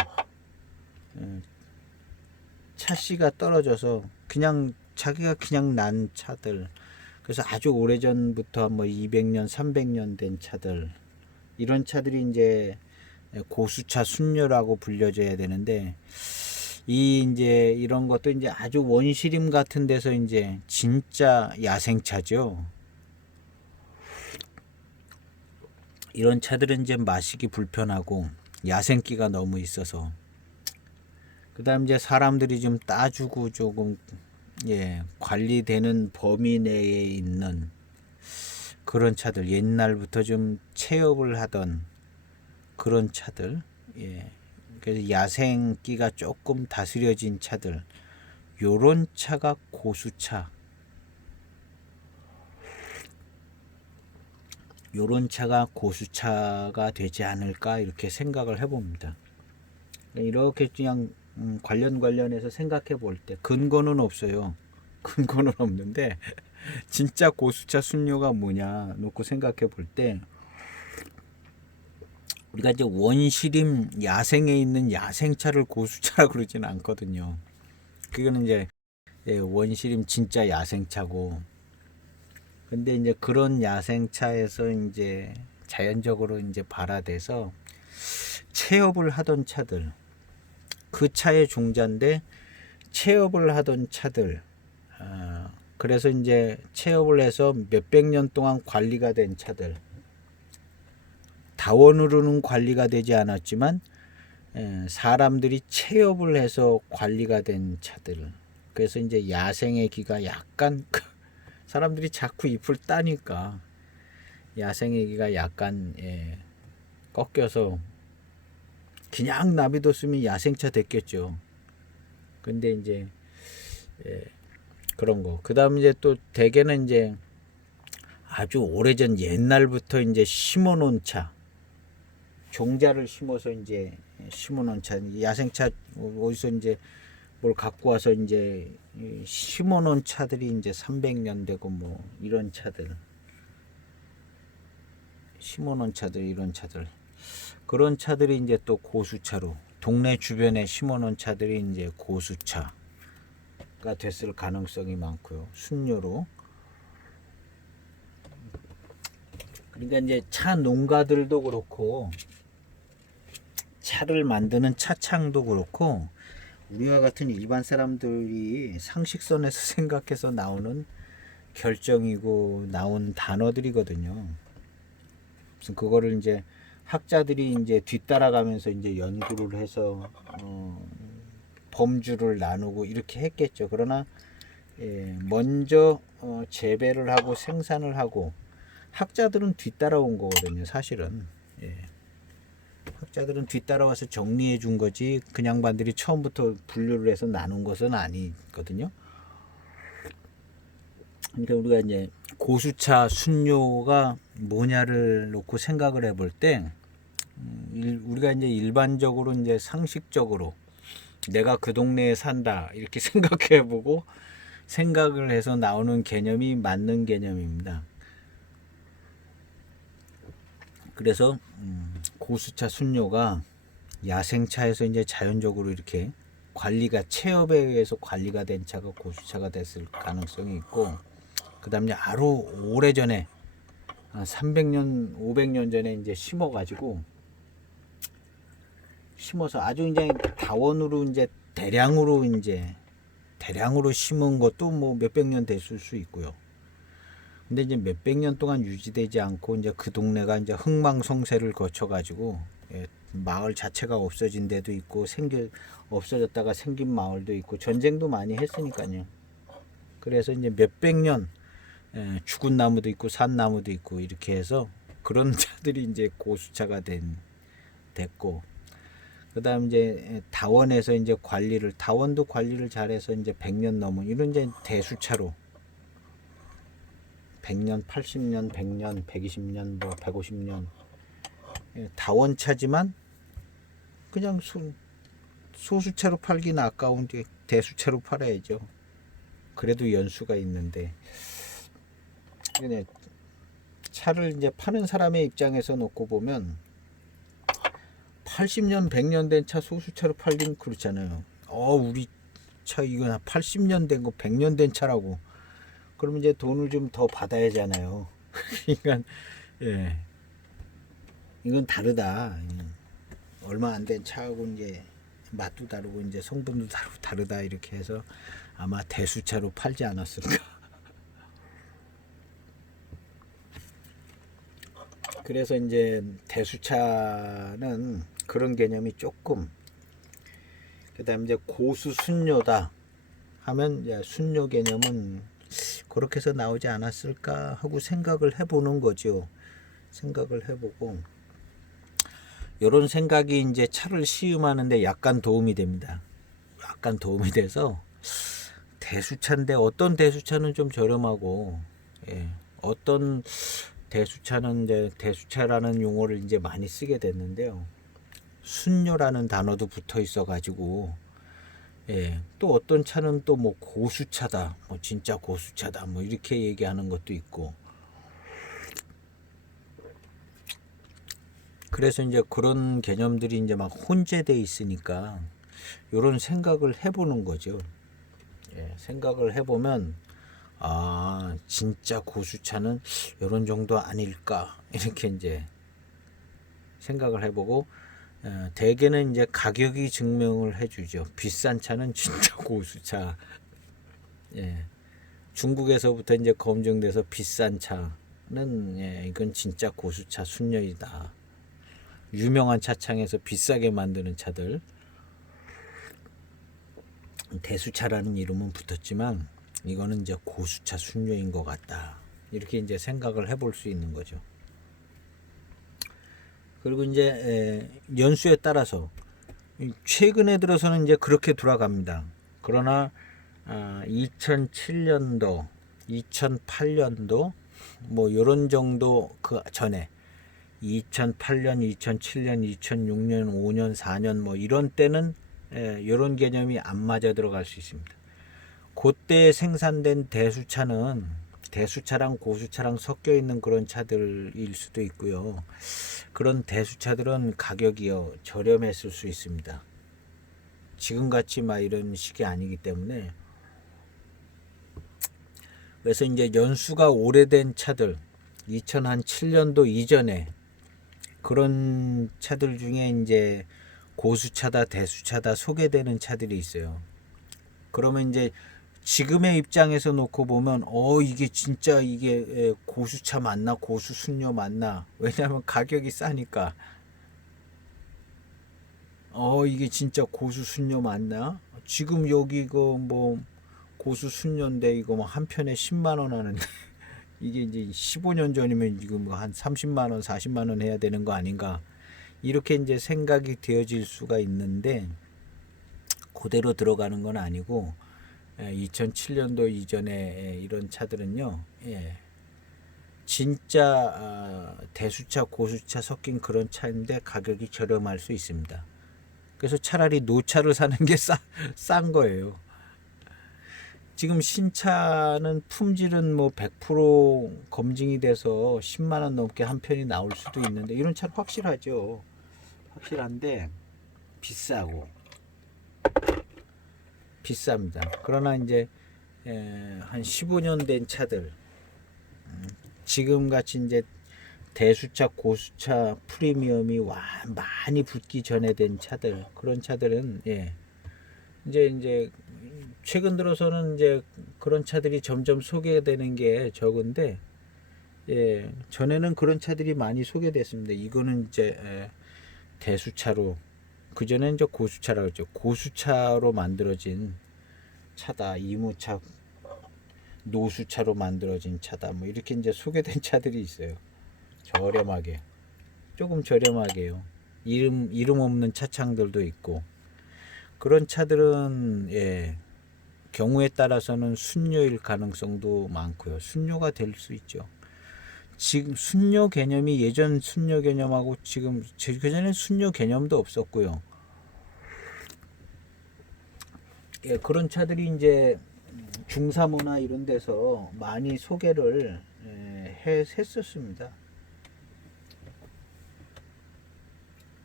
차씨가 떨어져서 그냥 자기가 그냥 난 차들. 그래서 아주 오래전부터 뭐 200년, 300년 된 차들. 이런 차들이 이제 고수차 순녀라고 불려져야 되는데 이제 이런 것도 이제 아주 원시림 같은 데서 이제 진짜 야생차죠. 이런 차들은 이제 마시기 불편하고 야생기가 너무 있어서 그다음 이제 사람들이 좀 따주고 조금 관리되는 범위 내에 있는 그런 차들, 옛날부터 좀 체업을 하던 그런 차들, 그래서 야생기가 조금 다스려진 차들, 요런 차가 고수차, 요런 차가 고수차가 되지 않을까 이렇게 생각을 해봅니다. 이렇게 그냥 관련해서 생각해 볼 때 근거는 없어요. 근거는 없는데 진짜 고수차 순료가 뭐냐 놓고 생각해 볼 때 우리가 이제 원시림 야생에 있는 야생차를 고수차라고 그러지는 않거든요. 그거는 이제 원시림 진짜 야생차고 근데 이제 그런 야생차에서 이제 자연적으로 이제 발화돼서 체업을 하던 차들 그 차의 종자인데 체업을 하던 차들 그래서 이제 체업을 해서 몇백 년 동안 관리가 된 차들 다원으로는 관리가 되지 않았지만 사람들이 체업을 해서 관리가 된 차들 그래서 이제 야생의 기가 약간 사람들이 자꾸 잎을 따니까 야생의 기가 약간 꺾여서 그냥 놔둬뒀으면 야생차 됐겠죠. 근데 이제 그런 거. 그다음 이제 또 대개는 이제 아주 오래전 옛날부터 이제 심어놓은 차, 종자를 심어서 이제 심어놓은 차, 야생차 어디서 이제 뭘 갖고 와서 이제 심어놓은 차들이 이제 300년 되고 뭐 이런 차들, 심어놓은 차들 이런 차들, 그런 차들이 이제 또 고수차로 동네 주변에 심어놓은 차들이 이제 고수차가 됐을 가능성이 많고요. 순료로. 그러니까 이제 차 농가들도 그렇고 차를 만드는 차창도 그렇고 우리와 같은 일반 사람들이 상식선에서 생각해서 나오는 결정이고 나온 단어들이거든요. 무슨 그거를 이제 학자들이 이제 뒤따라가면서 이제 연구를 해서 범주를 나누고 이렇게 했겠죠. 그러나 먼저 재배를 하고 생산을 하고 학자들은 뒤따라온 거거든요. 사실은 학자들은 뒤따라와서 정리해 준 거지 그 양반들이 처음부터 분류를 해서 나눈 것은 아니거든요. 그러니까 우리가 이제 고수차 순료가 뭐냐를 놓고 생각을 해볼 때 우리가 이제 일반적으로 이제 상식적으로 내가 그 동네에 산다 이렇게 생각해보고 생각을 해서 나오는 개념이 맞는 개념입니다. 그래서 고수차 순료가 야생차에서 이제 자연적으로 이렇게 관리가 체업에 의해서 관리가 된 차가 고수차가 됐을 가능성이 있고 그다음에 아주 오래전에 300년, 500년 전에 이제 심어가지고 심어서 아주 이제 다원으로 이제 대량으로 심은 것도 뭐 몇백 년 됐을 수 있고요. 근데 이제 몇백 년 동안 유지되지 않고 이제 그 동네가 이제 흥망성쇠를 거쳐가지고 마을 자체가 없어진 데도 있고 없어졌다가 생긴 마을도 있고 전쟁도 많이 했으니까요. 그래서 이제 몇백 년 죽은 나무도 있고 산 나무도 있고 이렇게 해서 그런 차들이 이제 고수차가 됐고 그다음 이제 다원에서 이제 다원도 관리를 잘해서 이제 100년 넘은 이런 이제 대수차로 100년, 80년, 100년, 120년, 뭐 150년 다원차지만 그냥 소수차로 팔긴 아까운데 대수차로 팔아야죠. 그래도 연수가 있는데. 근데 차를 이제 파는 사람의 입장에서 놓고 보면 80년, 100년 된 차 소수차로 팔긴 그렇잖아요. 우리 차 이건 80년 된 거, 100년 된 차라고. 그러면 이제 돈을 좀 더 받아야 하잖아요. 그러니까 예. 이건 다르다. 얼마 안 된 차하고 이제 맛도 다르고 이제 성분도 다르다 이렇게 해서 아마 대수차로 팔지 않았을까. 그래서 이제 대수차는 그런 개념이 조금, 그다음에 이제 고수 순료다 하면 이제 순료 개념은 그렇게 해서 나오지 않았을까 하고 생각을 해보는 거죠. 생각을 해보고 이런 생각이 이제 차를 시음하는데 약간 도움이 됩니다. 약간 도움이 돼서 대수차인데 어떤 대수차는 좀 저렴하고, 예, 어떤 대수차는 이제 대수차라는 용어를 이제 많이 쓰게 됐는데요. 순료라는 단어도 붙어 있어 가지고, 예, 또 어떤 차는 또 뭐 고수차다, 뭐 진짜 고수차다, 뭐 이렇게 얘기하는 것도 있고. 그래서 이제 그런 개념들이 이제 막 혼재돼 있으니까 이런 생각을 해보는 거죠. 예, 생각을 해보면 진짜 고수차는 이런 정도 아닐까 이렇게 이제 생각을 해보고, 대개는 이제 가격이 증명을 해주죠. 비싼 차는 진짜 고수차. 예, 중국에서부터 이제 검증돼서 비싼 차는, 예, 이건 진짜 고수차 순녀이다. 유명한 차창에서 비싸게 만드는 차들, 대수차라는 이름은 붙었지만 이거는 이제 고수차 순료인 것 같다. 이렇게 이제 생각을 해볼 수 있는 거죠. 그리고 이제 연수에 따라서 최근에 들어서는 이제 그렇게 돌아갑니다. 그러나 2007년도, 2008년도 뭐 이런 정도 그 전에 2008년, 2007년, 2006년, 5년, 4년 뭐 이런 때는 이런 개념이 안 맞아 들어갈 수 있습니다. 그때 생산된 대수차는 대수차랑 고수차랑 섞여 있는 그런 차들일 수도 있고요. 그런 대수차들은 가격이요 저렴했을 수 있습니다. 지금같이 막 이런 식이 아니기 때문에. 그래서 이제 연수가 오래된 차들, 2007년도 이전에 그런 차들 중에 이제 고수차다 대수차다 소개되는 차들이 있어요. 그러면 이제 지금의 입장에서 놓고 보면 이게 진짜 이게 고수차 맞나, 고수 순료 맞나. 왜냐하면 가격이 싸니까. 이게 진짜 고수 순료 맞나? 지금 여기 그 뭐 고수 순료인데 이거 뭐 한 편에 10만 원 하는데 이게 이제 15년 전이면 지금 한 30만 원, 40만 원 해야 되는 거 아닌가? 이렇게 이제 생각이 되어질 수가 있는데, 그대로 들어가는 건 아니고, 2007년도 이전에 이런 차들은요, 진짜 대수차, 고수차 섞인 그런 차인데 가격이 저렴할 수 있습니다. 그래서 차라리 노차를 사는 게 싼 거예요. 지금 신차는 품질은 뭐 100% 검증이 돼서 10만 원 넘게 한 편이 나올 수도 있는데, 이런 차는 확실하죠. 확실한데 비싸고 비쌉니다. 그러나 이제 한 15년 된 차들, 지금 같이 이제 대수차, 고수차 프리미엄이 많이 붙기 전에 된 차들, 그런 차들은 이제 최근 들어서는 이제 그런 차들이 점점 소개되는 게 적은데, 전에는 그런 차들이 많이 소개됐습니다. 이거는 이제 대수차로, 그 전에 이제 고수차라고 했죠. 고수차로 만들어진 차다, 이무차, 노수차로 만들어진 차다, 뭐 이렇게 이제 소개된 차들이 있어요. 저렴하게, 조금 저렴하게요. 이름 없는 차창들도 있고. 그런 차들은 경우에 따라서는 순료일 가능성도 많고요. 순료가 될 수 있죠. 지금 순료 개념이 예전 순료 개념하고 지금 그전에 순료 개념도 없었고요. 예, 그런 차들이 이제 중사모나 이런 데서 많이 소개를 했었습니다.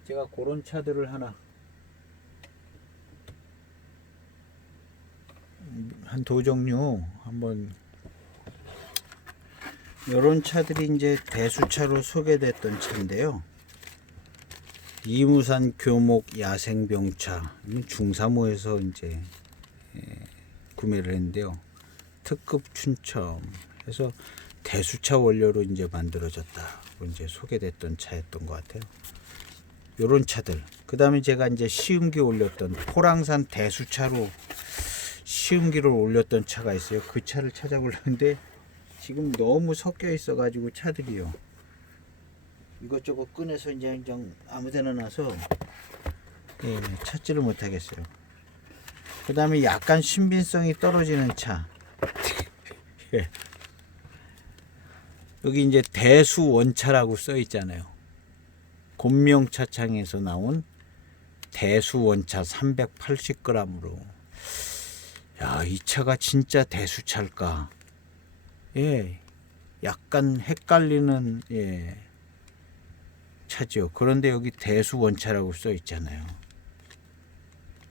제가 그런 차들을 하나 한 두 종류 한번, 이런 차들이 이제 대수차로 소개됐던 차인데요. 이무산 교목 야생병차, 중사모에서 이제 구매를 했는데요. 특급 춘첨 해서 대수차 원료로 이제 만들어졌다고 이제 소개됐던 차였던 것 같아요. 요런 차들. 그 다음에 제가 이제 시음기 올렸던 포랑산 대수차로 시음기를 올렸던 차가 있어요. 그 차를 찾아보려는데 지금 너무 섞여 있어 가지고 차들이요. 이것저것 꺼내서 이제 아무 데나 놔서 찾지를 못하겠어요. 그 다음에 약간 신빙성이 떨어지는 차. 예. 여기 이제 대수원차라고 써 있잖아요. 곤명차창에서 나온 대수원차 380g으로. 야, 이 차가 진짜 대수차일까? 예, 약간 헷갈리는 차죠. 그런데 여기 대수원차라고 써 있잖아요.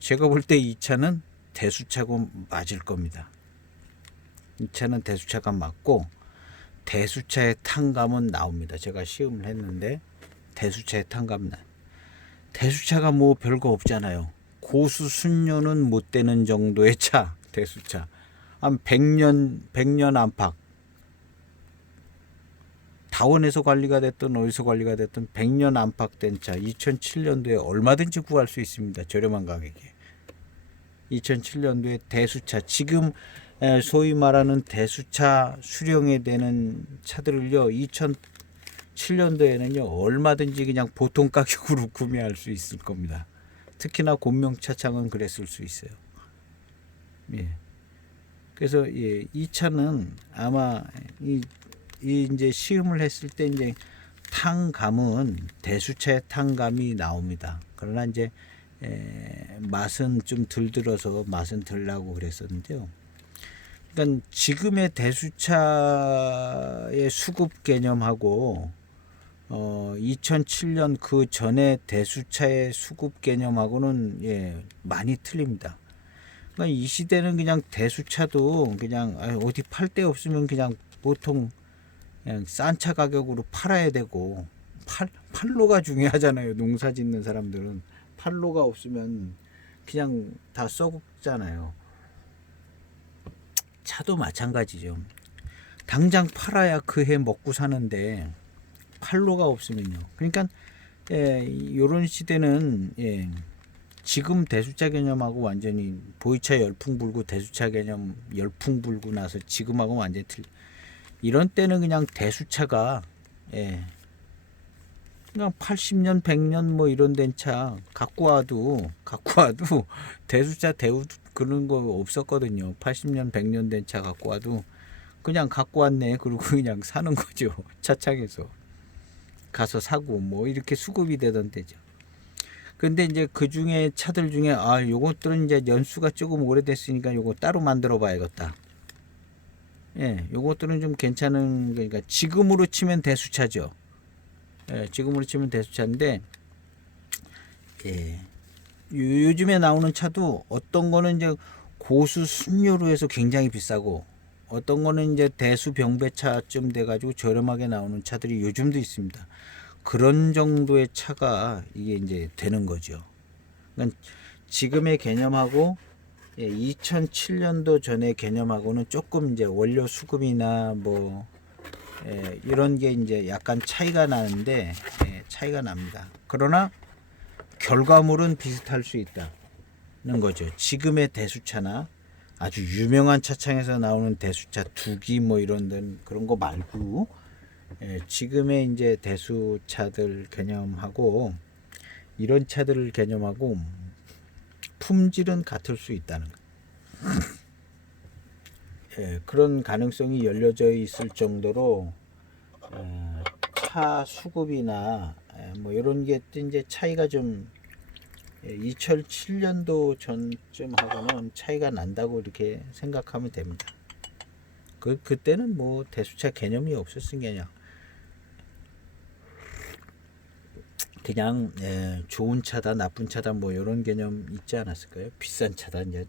제가 볼 때 이 차는 대수차고 맞을 겁니다. 이 차는 대수차가 맞고 대수차의 탄감은 나옵니다. 제가 시음을 했는데 대수차의 탄감 나. 대수차가 뭐 별거 없잖아요. 고수 순료는 못 되는 정도의 차, 대수차. 한 100년 안팎. 다원에서 관리가 됐든 어디서 관리가 됐든 100년 안팎된 차 2007년도에 얼마든지 구할 수 있습니다. 저렴한 가격에. 2007년도에 대수차, 지금 소위 말하는 대수차 수령에 되는 차들을요 2007년도에는요 얼마든지 그냥 보통 가격으로 구매할 수 있을 겁니다. 특히나 곤명차창은 그랬을 수 있어요. 예. 그래서 이 차는 아마 이 이제 시음을 했을 때 이제 탄감은 대수차의 탄감이 나옵니다. 그러나 이제 맛은 좀 덜 들어서 맛은 덜 나고 그랬었는데요. 그러니까 지금의 대수차의 수급 개념하고 2007년 그 전에 대수차의 수급 개념하고는 많이 틀립니다. 그러니까 이 시대는 그냥 대수차도 그냥 어디 팔 데 없으면 그냥 보통 그냥 싼 차 가격으로 팔아야 되고 팔로가 중요하잖아요. 농사 짓는 사람들은 팔로가 없으면 그냥 다 썩잖아요. 차도 마찬가지죠. 당장 팔아야 그 해 먹고 사는데 팔로가 없으면요. 그러니까 이런 시대는 지금 대수차 개념하고 완전히 보이차 열풍 불고 대수차 개념 열풍 불고 나서 지금하고 완전히 틀려. 이런 때는 그냥 대수차가 그냥 80년 100년 뭐 이런 된 차 갖고 와도 대수차 대우 그런 거 없었거든요. 80년 100년 된 차 갖고 와도 그냥 갖고 왔네 그리고 그냥 사는 거죠. 차창에서 가서 사고 뭐 이렇게 수급이 되던 때죠. 근데 이제 그 중에 차들 중에 요것들은 이제 연수가 조금 오래됐으니까 요거 따로 만들어 봐야겠다. 요것들은 좀 괜찮은, 그러니까 지금으로 치면 대수차죠. 지금으로 치면 대수차인데, 요즘에 나오는 차도 어떤 거는 이제 고수 순료로 해서 굉장히 비싸고, 어떤 거는 이제 대수 병배차쯤 돼가지고 저렴하게 나오는 차들이 요즘도 있습니다. 그런 정도의 차가 이게 이제 되는 거죠. 그러니까 지금의 개념하고 2007년도 전의 개념하고는 조금 이제 원료 수급이나 뭐 이런 게 이제 약간 차이가 나는데 차이가 납니다. 그러나 결과물은 비슷할 수 있다는 거죠. 지금의 대수차나 아주 유명한 차창에서 나오는 대수차 두기 뭐 이런 데는 그런 거 말고 지금의 이제 대수차들 개념하고 이런 차들 개념하고 품질은 같을 수 있다는 거. 그런 가능성이 열려져 있을 정도로 차 수급이나 뭐 이런 게 이제 차이가 좀 2007년도 전쯤하고는 차이가 난다고 이렇게 생각하면 됩니다. 그때는 뭐 대수차 개념이 없었으니까 그냥 좋은 차다 나쁜 차다 뭐 이런 개념 있지 않았을까요? 비싼 차다 이제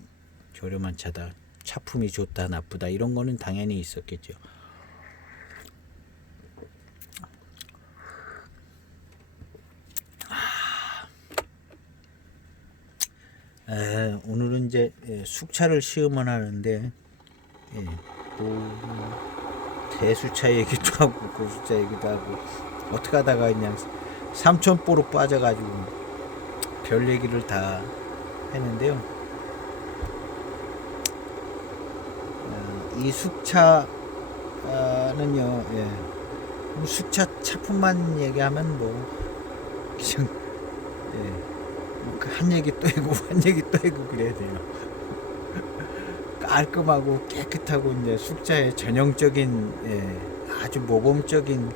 저렴한 차다 차품이 좋다 나쁘다 이런 거는 당연히 있었겠죠. 오늘은 이제 숙차를 시음을 하는데 뭐 대수차 얘기도 하고 고수차 얘기도 하고 어떻게 하다가 그냥 삼천포로 빠져가지고 별 얘기를 다 했는데요. 이 숙차는요, 뭐 숙차 차품만 얘기하면 뭐 그냥 한 얘기 또 해고 한 얘기 또 해고 그래야 돼요. 깔끔하고 깨끗하고 이제 숙자의 전형적인 아주 모범적인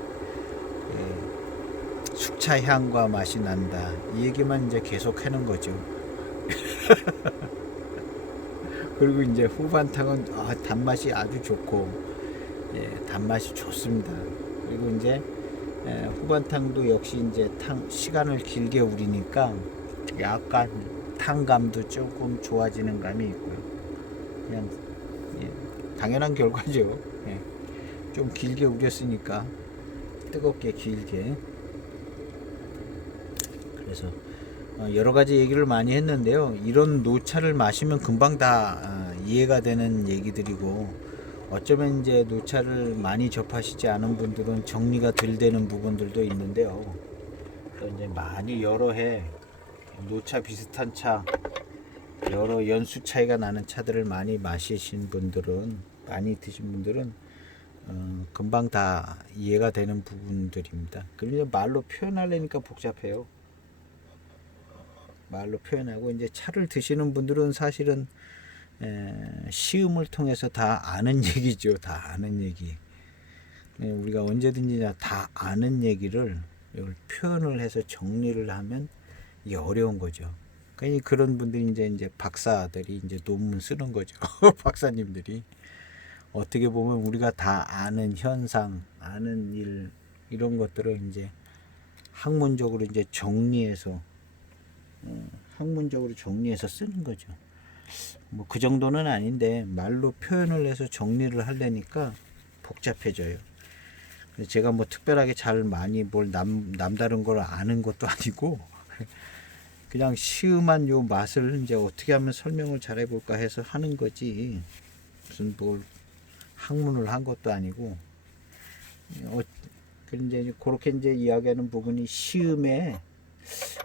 숙차 향과 맛이 난다. 이 얘기만 이제 계속 하는 거죠. 그리고 이제 후반탕은 단맛이 아주 좋고 단맛이 좋습니다. 그리고 이제 후반탕도 역시 이제 시간을 길게 우리니까 약간 탕감도 조금 좋아지는 감이 있고요. 그냥 당연한 결과죠. 좀 길게 우렸으니까 뜨겁게 길게. 그래서 여러 가지 얘기를 많이 했는데요. 이런 노차를 마시면 금방 다 이해가 되는 얘기들이고 어쩌면 이제 노차를 많이 접하시지 않은 분들은 정리가 덜 되는 부분들도 있는데요. 이제 많이 여러 해 노차 비슷한 차 여러 연수 차이가 나는 차들을 많이 마시신 분들은 많이 드신 분들은 금방 다 이해가 되는 부분들입니다. 그리고 말로 표현하려니까 복잡해요. 말로 표현하고 이제 차를 드시는 분들은 사실은 시음을 통해서 다 아는 얘기죠. 다 아는 얘기. 우리가 언제든지 다 아는 얘기를 이걸 표현을 해서 정리를 하면 이게 어려운 거죠. 그러니까 그런 분들이 이제 박사들이 이제 논문 쓰는 거죠. 박사님들이 어떻게 보면 우리가 다 아는 현상, 아는 일 이런 것들을 이제 학문적으로 이제 정리해서 쓰는 거죠. 뭐 그 정도는 아닌데 말로 표현을 해서 정리를 하려니까 복잡해져요. 제가 뭐 특별하게 잘 많이 뭘 남다른 걸 아는 것도 아니고 그냥 시음한 요 맛을 이제 어떻게 하면 설명을 잘 해볼까 해서 하는 거지 무슨 뭘 학문을 한 것도 아니고 이제 그렇게 이제 이야기하는 부분이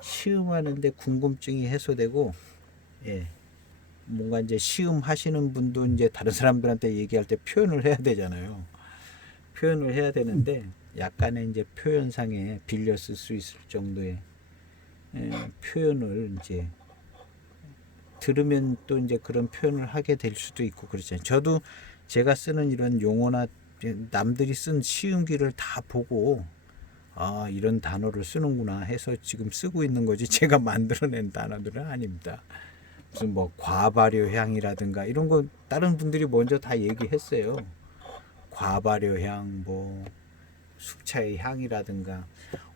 시음하는데 궁금증이 해소되고 뭔가 이제 시음하시는 분도 이제 다른 사람들한테 얘기할 때 표현을 해야 되잖아요. 표현을 해야 되는데 약간의 이제 표현상에 빌려 쓸 수 있을 정도의 표현을 이제 들으면 또 이제 그런 표현을 하게 될 수도 있고 그렇잖아요. 저도 제가 쓰는 이런 용어나 남들이 쓴 시음기를 다 보고 이런 단어를 쓰는구나 해서 지금 쓰고 있는 거지 제가 만들어낸 단어들은 아닙니다. 무슨 뭐 과발효향이라든가 이런 거 다른 분들이 먼저 다 얘기했어요. 과발효향 뭐 숙차의 향이라든가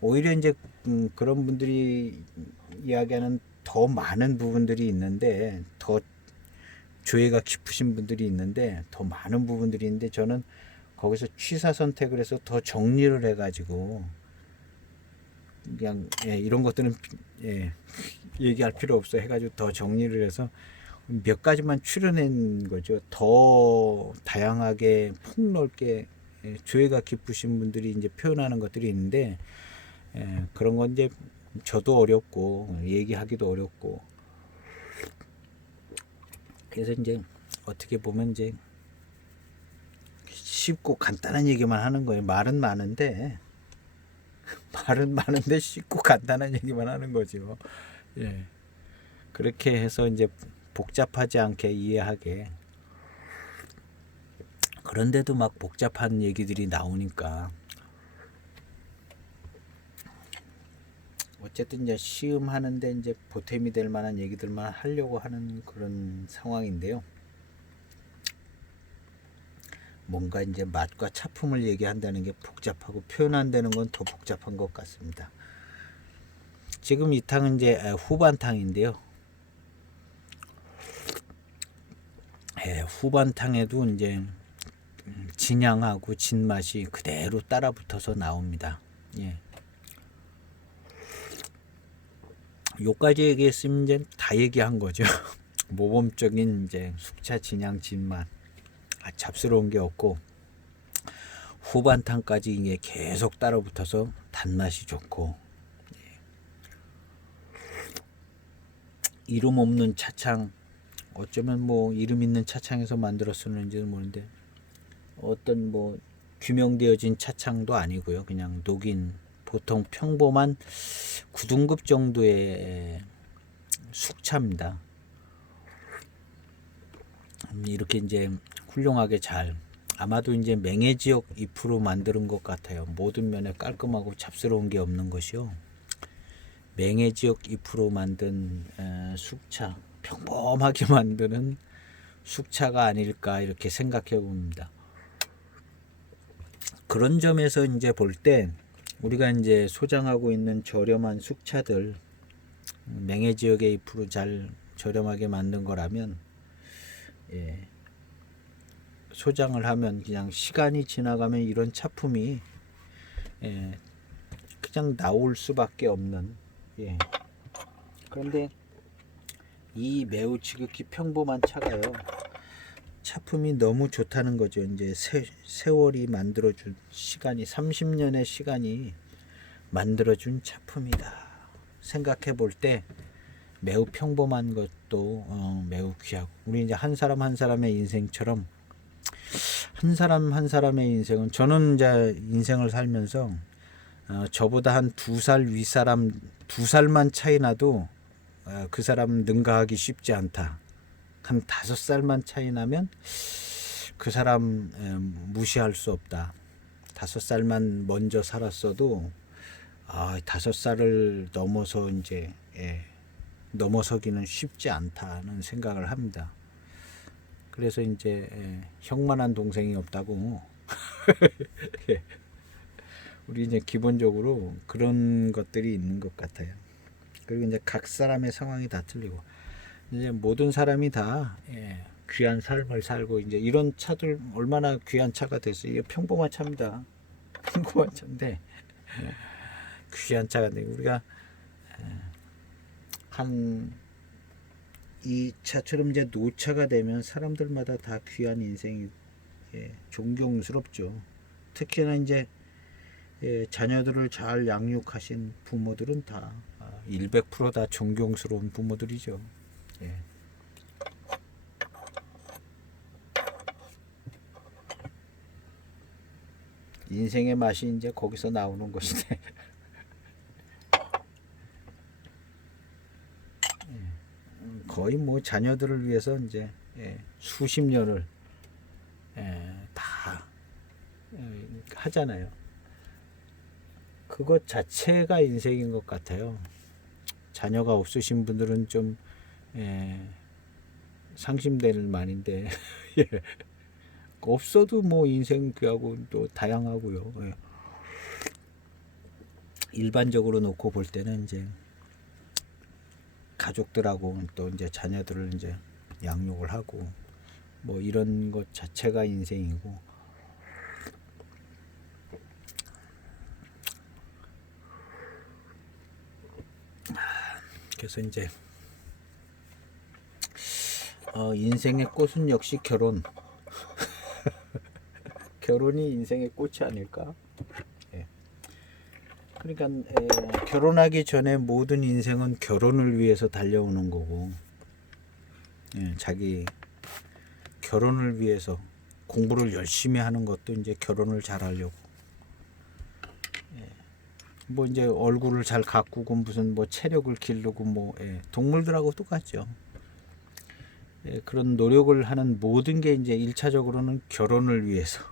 오히려 이제 그런 분들이 이야기하는 더 많은 부분들이 있는데 더 조예가 깊으신 분들이 있는데 더 많은 부분들이 있는데 저는 거기서 취사 선택을 해서 더 정리를 해가지고 그냥 이런 것들은 얘기할 필요 없어 해가지고 더 정리를 해서 몇 가지만 추려낸 거죠. 더 다양하게 폭넓게 조예가 깊으신 분들이 이제 표현하는 것들이 있는데 그런 건 이제 저도 어렵고 얘기하기도 어렵고 그래서 이제 어떻게 보면 이제 쉽고 간단한 얘기만 하는 거예요. 말은 많은데 쉽고 간단한 얘기만 하는 거죠. 그렇게 해서 이제 복잡하지 않게 이해하게. 그런데도 막 복잡한 얘기들이 나오니까 어쨌든 이제 시음 하는데 이제 보탬이 될 만한 얘기들만 하려고 하는 그런 상황인데요. 뭔가 이제 맛과 차품을 얘기한다는 게 복잡하고 표현한다는 건 더 복잡한 것 같습니다. 지금 이 탕은 이제 후반탕인데요. 후반탕에도 이제 진향하고 진맛이 그대로 따라붙어서 나옵니다. 예. 요까지 얘기했으면 이제 다 얘기한 거죠. 모범적인 이제 숙차 진향 진맛, 잡스러운 게 없고 후반탕까지 이게 계속 따라붙어서 단맛이 좋고, 이름 없는 차창, 어쩌면 뭐 이름 있는 차창에서 만들었었는지는 모르는데 어떤 뭐 규명되어진 차창도 아니고요. 그냥 녹인 보통 평범한 9등급 정도의 숙차입니다. 이렇게 이제 훌륭하게 잘, 아마도 이제 맹해 지역 잎으로 만드는 것 같아요. 모든 면에 깔끔하고 잡스러운 게 없는 것이요. 맹해 지역 잎으로 만든 숙차, 평범하게 만드는 숙차가 아닐까 이렇게 생각해 봅니다. 그런 점에서 이제 볼 때 우리가 이제 소장하고 있는 저렴한 숙차들, 맹해 지역의 잎으로 잘 저렴하게 만든 거라면, 예, 소장을 하면 그냥 시간이 지나가면 이런 차품이 그냥 나올 수밖에 없는, 예. 그런데 이 매우 지극히 평범한 차가요, 차품이 너무 좋다는 거죠. 이제 세월이 만들어준 시간이 30년의 시간이 만들어준 차품이다 생각해 볼 때 매우 평범한 것도 매우 귀하고, 우리 이제 한 사람 한 사람의 인생처럼 한 사람 한 사람의 인생은, 저는 이제 인생을 살면서 저보다 한 2살 윗사람 2살만 차이 나도 그 사람 능가하기 쉽지 않다. 한 5살만 차이 나면 그 사람 무시할 수 없다. 5살만 먼저 살았어도 5살을 넘어서 이제 넘어서기는 쉽지 않다는 생각을 합니다. 그래서 이제 형만한 동생이 없다고 우리 이제 기본적으로 그런 것들이 있는 것 같아요. 그리고 이제 각 사람의 상황이 다 틀리고, 이제 모든 사람이 다 귀한 삶을 살고, 이제 이런 차들 얼마나 귀한 차가 됐어요. 이게 평범한 차입니다. 평범한 차인데 귀한 차가 돼. 우리가 한 이 차처럼 이제 노차가 되면 사람들마다 다 귀한 인생이 존경스럽죠. 특히나 이제 자녀들을 잘 양육하신 부모들은 다 100%다 존경스러운 부모들이죠. 예. 인생의 맛이 이제 거기서 나오는 것인데 거의 뭐 자녀들을 위해서 이제 수십 년을 다 하잖아요. 그것 자체가 인생인 것 같아요. 자녀가 없으신 분들은 좀 상심될 만인데 없어도 뭐 인생 귀하고 또 다양하고요. 일반적으로 놓고 볼 때는 이제 가족들하고 또 이제 자녀들을 이제 양육을 하고 뭐 이런 것 자체가 인생이고, 그래서 이제 인생의 꽃은 역시 결혼. 결혼이 인생의 꽃이 아닐까? 그러니까 결혼하기 전에 모든 인생은 결혼을 위해서 달려오는 거고, 자기 결혼을 위해서 공부를 열심히 하는 것도 이제 결혼을 잘 하려고. 뭐 이제 얼굴을 잘 가꾸고 무슨 뭐 체력을 기르고 뭐 동물들하고 똑같죠. 그런 노력을 하는 모든 게 이제 1차적으로는 결혼을 위해서,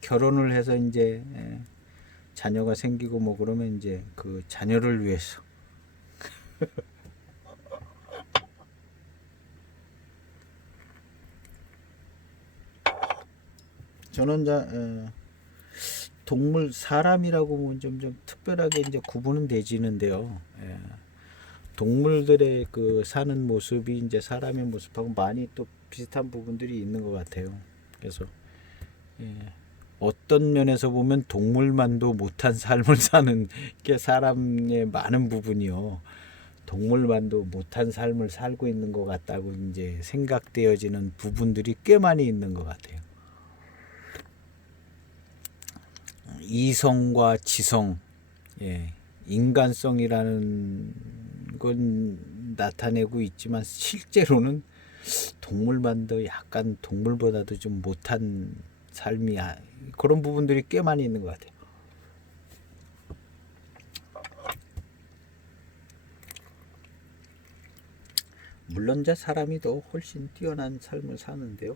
결혼을 해서 이제 자녀가 생기고 뭐 그러면 이제 그 자녀를 위해서 저는 동물 사람이라고 보면 좀 특별하게 이제 구분은 되지는데요. 예. 동물들의 그 사는 모습이 이제 사람의 모습하고 많이 또 비슷한 부분들이 있는 것 같아요. 그래서 예. 어떤 면에서 보면 동물만도 못한 삶을 사는 게 사람의 많은 부분이요. 동물만도 못한 삶을 살고 있는 것 같다고 이제 생각되어지는 부분들이 꽤 많이 있는 것 같아요. 이성과 지성, 예, 인간성이라는 건 나타내고 있지만 실제로는 동물만도 약간 동물보다도 좀 못한 삶이 그런 부분들이 꽤 많이 있는 것 같아요. 물론 이제 사람이 더 훨씬 뛰어난 삶을 사는데요.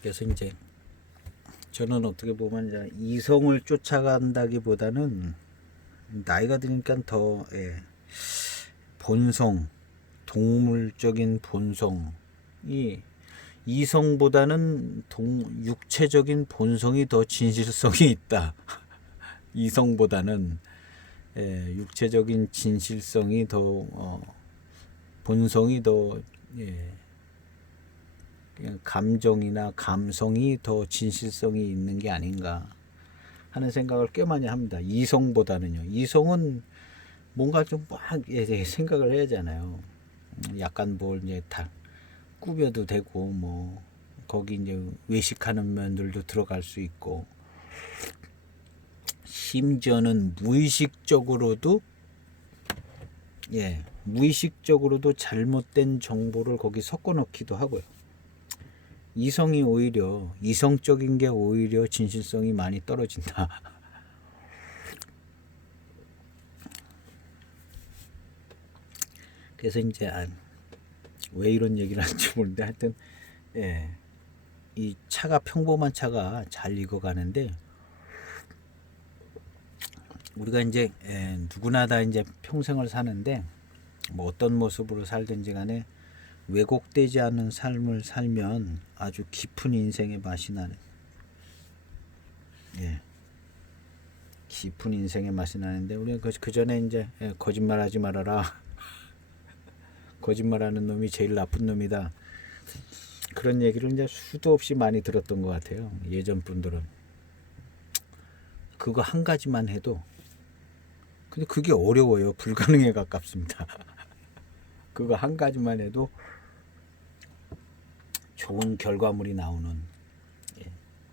그래서 이제 저는 어떻게 보면 이제 이성을 쫓아간다기보다는 나이가 드니까 더 본성, 동물적인 본성이 이성보다는 육체적인 본성이 더 진실성이 있다. 이성보다는 육체적인 진실성이 더 본성이 더 감정이나 감성이 더 진실성이 있는 게 아닌가 하는 생각을 꽤 많이 합니다. 이성보다는요. 이성은 뭔가 좀 막 생각을 해야 하잖아요. 약간 뭘 이제 다 꾸며도 되고 뭐 거기 이제 외식하는 면들도 들어갈 수 있고 심지어는 무의식적으로도 잘못된 정보를 거기 섞어 넣기도 하고요. 이성적인 게 오히려 진실성이 많이 떨어진다. 그래서 이제 왜 이런 얘기를 하는지 모르는데 하여튼 이 차가 평범한 차가 잘 익어가는데 우리가 이제 누구나 다 이제 평생을 사는데 뭐 어떤 모습으로 살든지 간에 왜곡되지 않은 삶을 살면 아주 깊은 인생의 맛이 나는 깊은 인생의 맛이 나는데 우리가 그 전에 이제 거짓말하지 말아라. 거짓말하는 놈이 제일 나쁜 놈이다. 그런 얘기를 이제 수도 없이 많이 들었던 것 같아요. 예전 분들은 그거 한 가지만 해도 근데 그게 어려워요. 불가능에 가깝습니다. 그거 한 가지만 해도 좋은 결과물이 나오는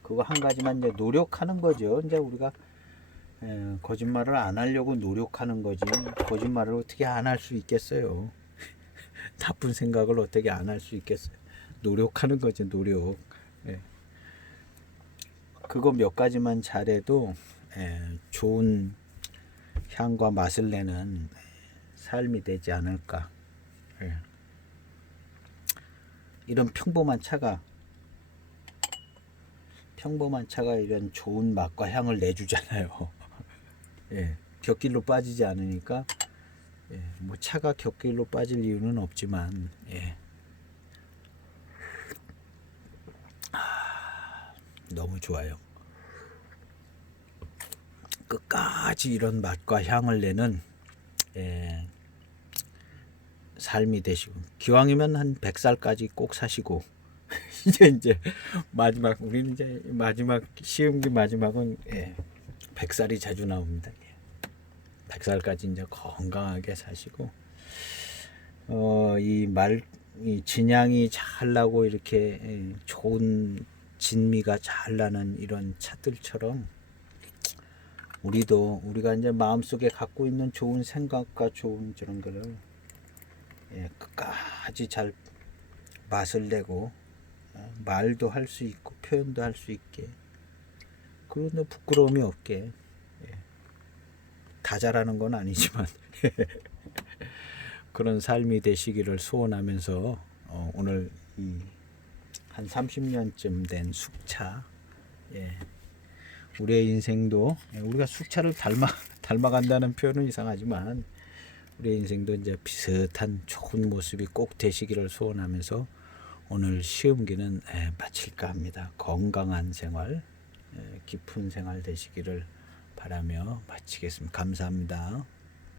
그거 한 가지만 이제 노력하는 거죠. 이제 우리가 거짓말을 안 하려고 노력하는 거지. 거짓말을 어떻게 안 할 수 있겠어요. 나쁜 생각을 어떻게 안 할 수 있겠어요. 노력하는 거지, 노력. 그거 몇 가지만 잘해도 좋은 향과 맛을 내는 삶이 되지 않을까. 이런 평범한 차가 이런 좋은 맛과 향을 내주잖아요. 곁길로 빠지지 않으니까 뭐 차가 곁길로 빠질 이유는 없지만 너무 좋아요. 끝까지 이런 맛과 향을 내는 삶이 되시고 기왕이면 한 100살까지 꼭 사시고 이제 마지막 우리는 이제 마지막 시험기 마지막은 100살이 자주 나옵니다. 100살까지 이제 건강하게 사시고 이 진향이 잘 나고 이렇게 좋은 진미가 잘 나는 이런 차들처럼 우리가 이제 마음속에 갖고 있는 좋은 생각과 좋은 저런 거를 끝까지 잘 맛을 내고 말도 할 수 있고 표현도 할 수 있게 그런 부끄러움이 없게 다 잘하는 건 아니지만 그런 삶이 되시기를 소원하면서 오늘 한 30년쯤 된 숙차, 예, 우리의 인생도 우리가 숙차를 닮아간다는 표현은 이상하지만 우리의 인생도 이제 비슷한 좋은 모습이 꼭 되시기를 소원하면서 오늘 시음기는 마칠까 합니다. 건강한 생활, 깊은 생활 되시기를 바라며 마치겠습니다. 감사합니다.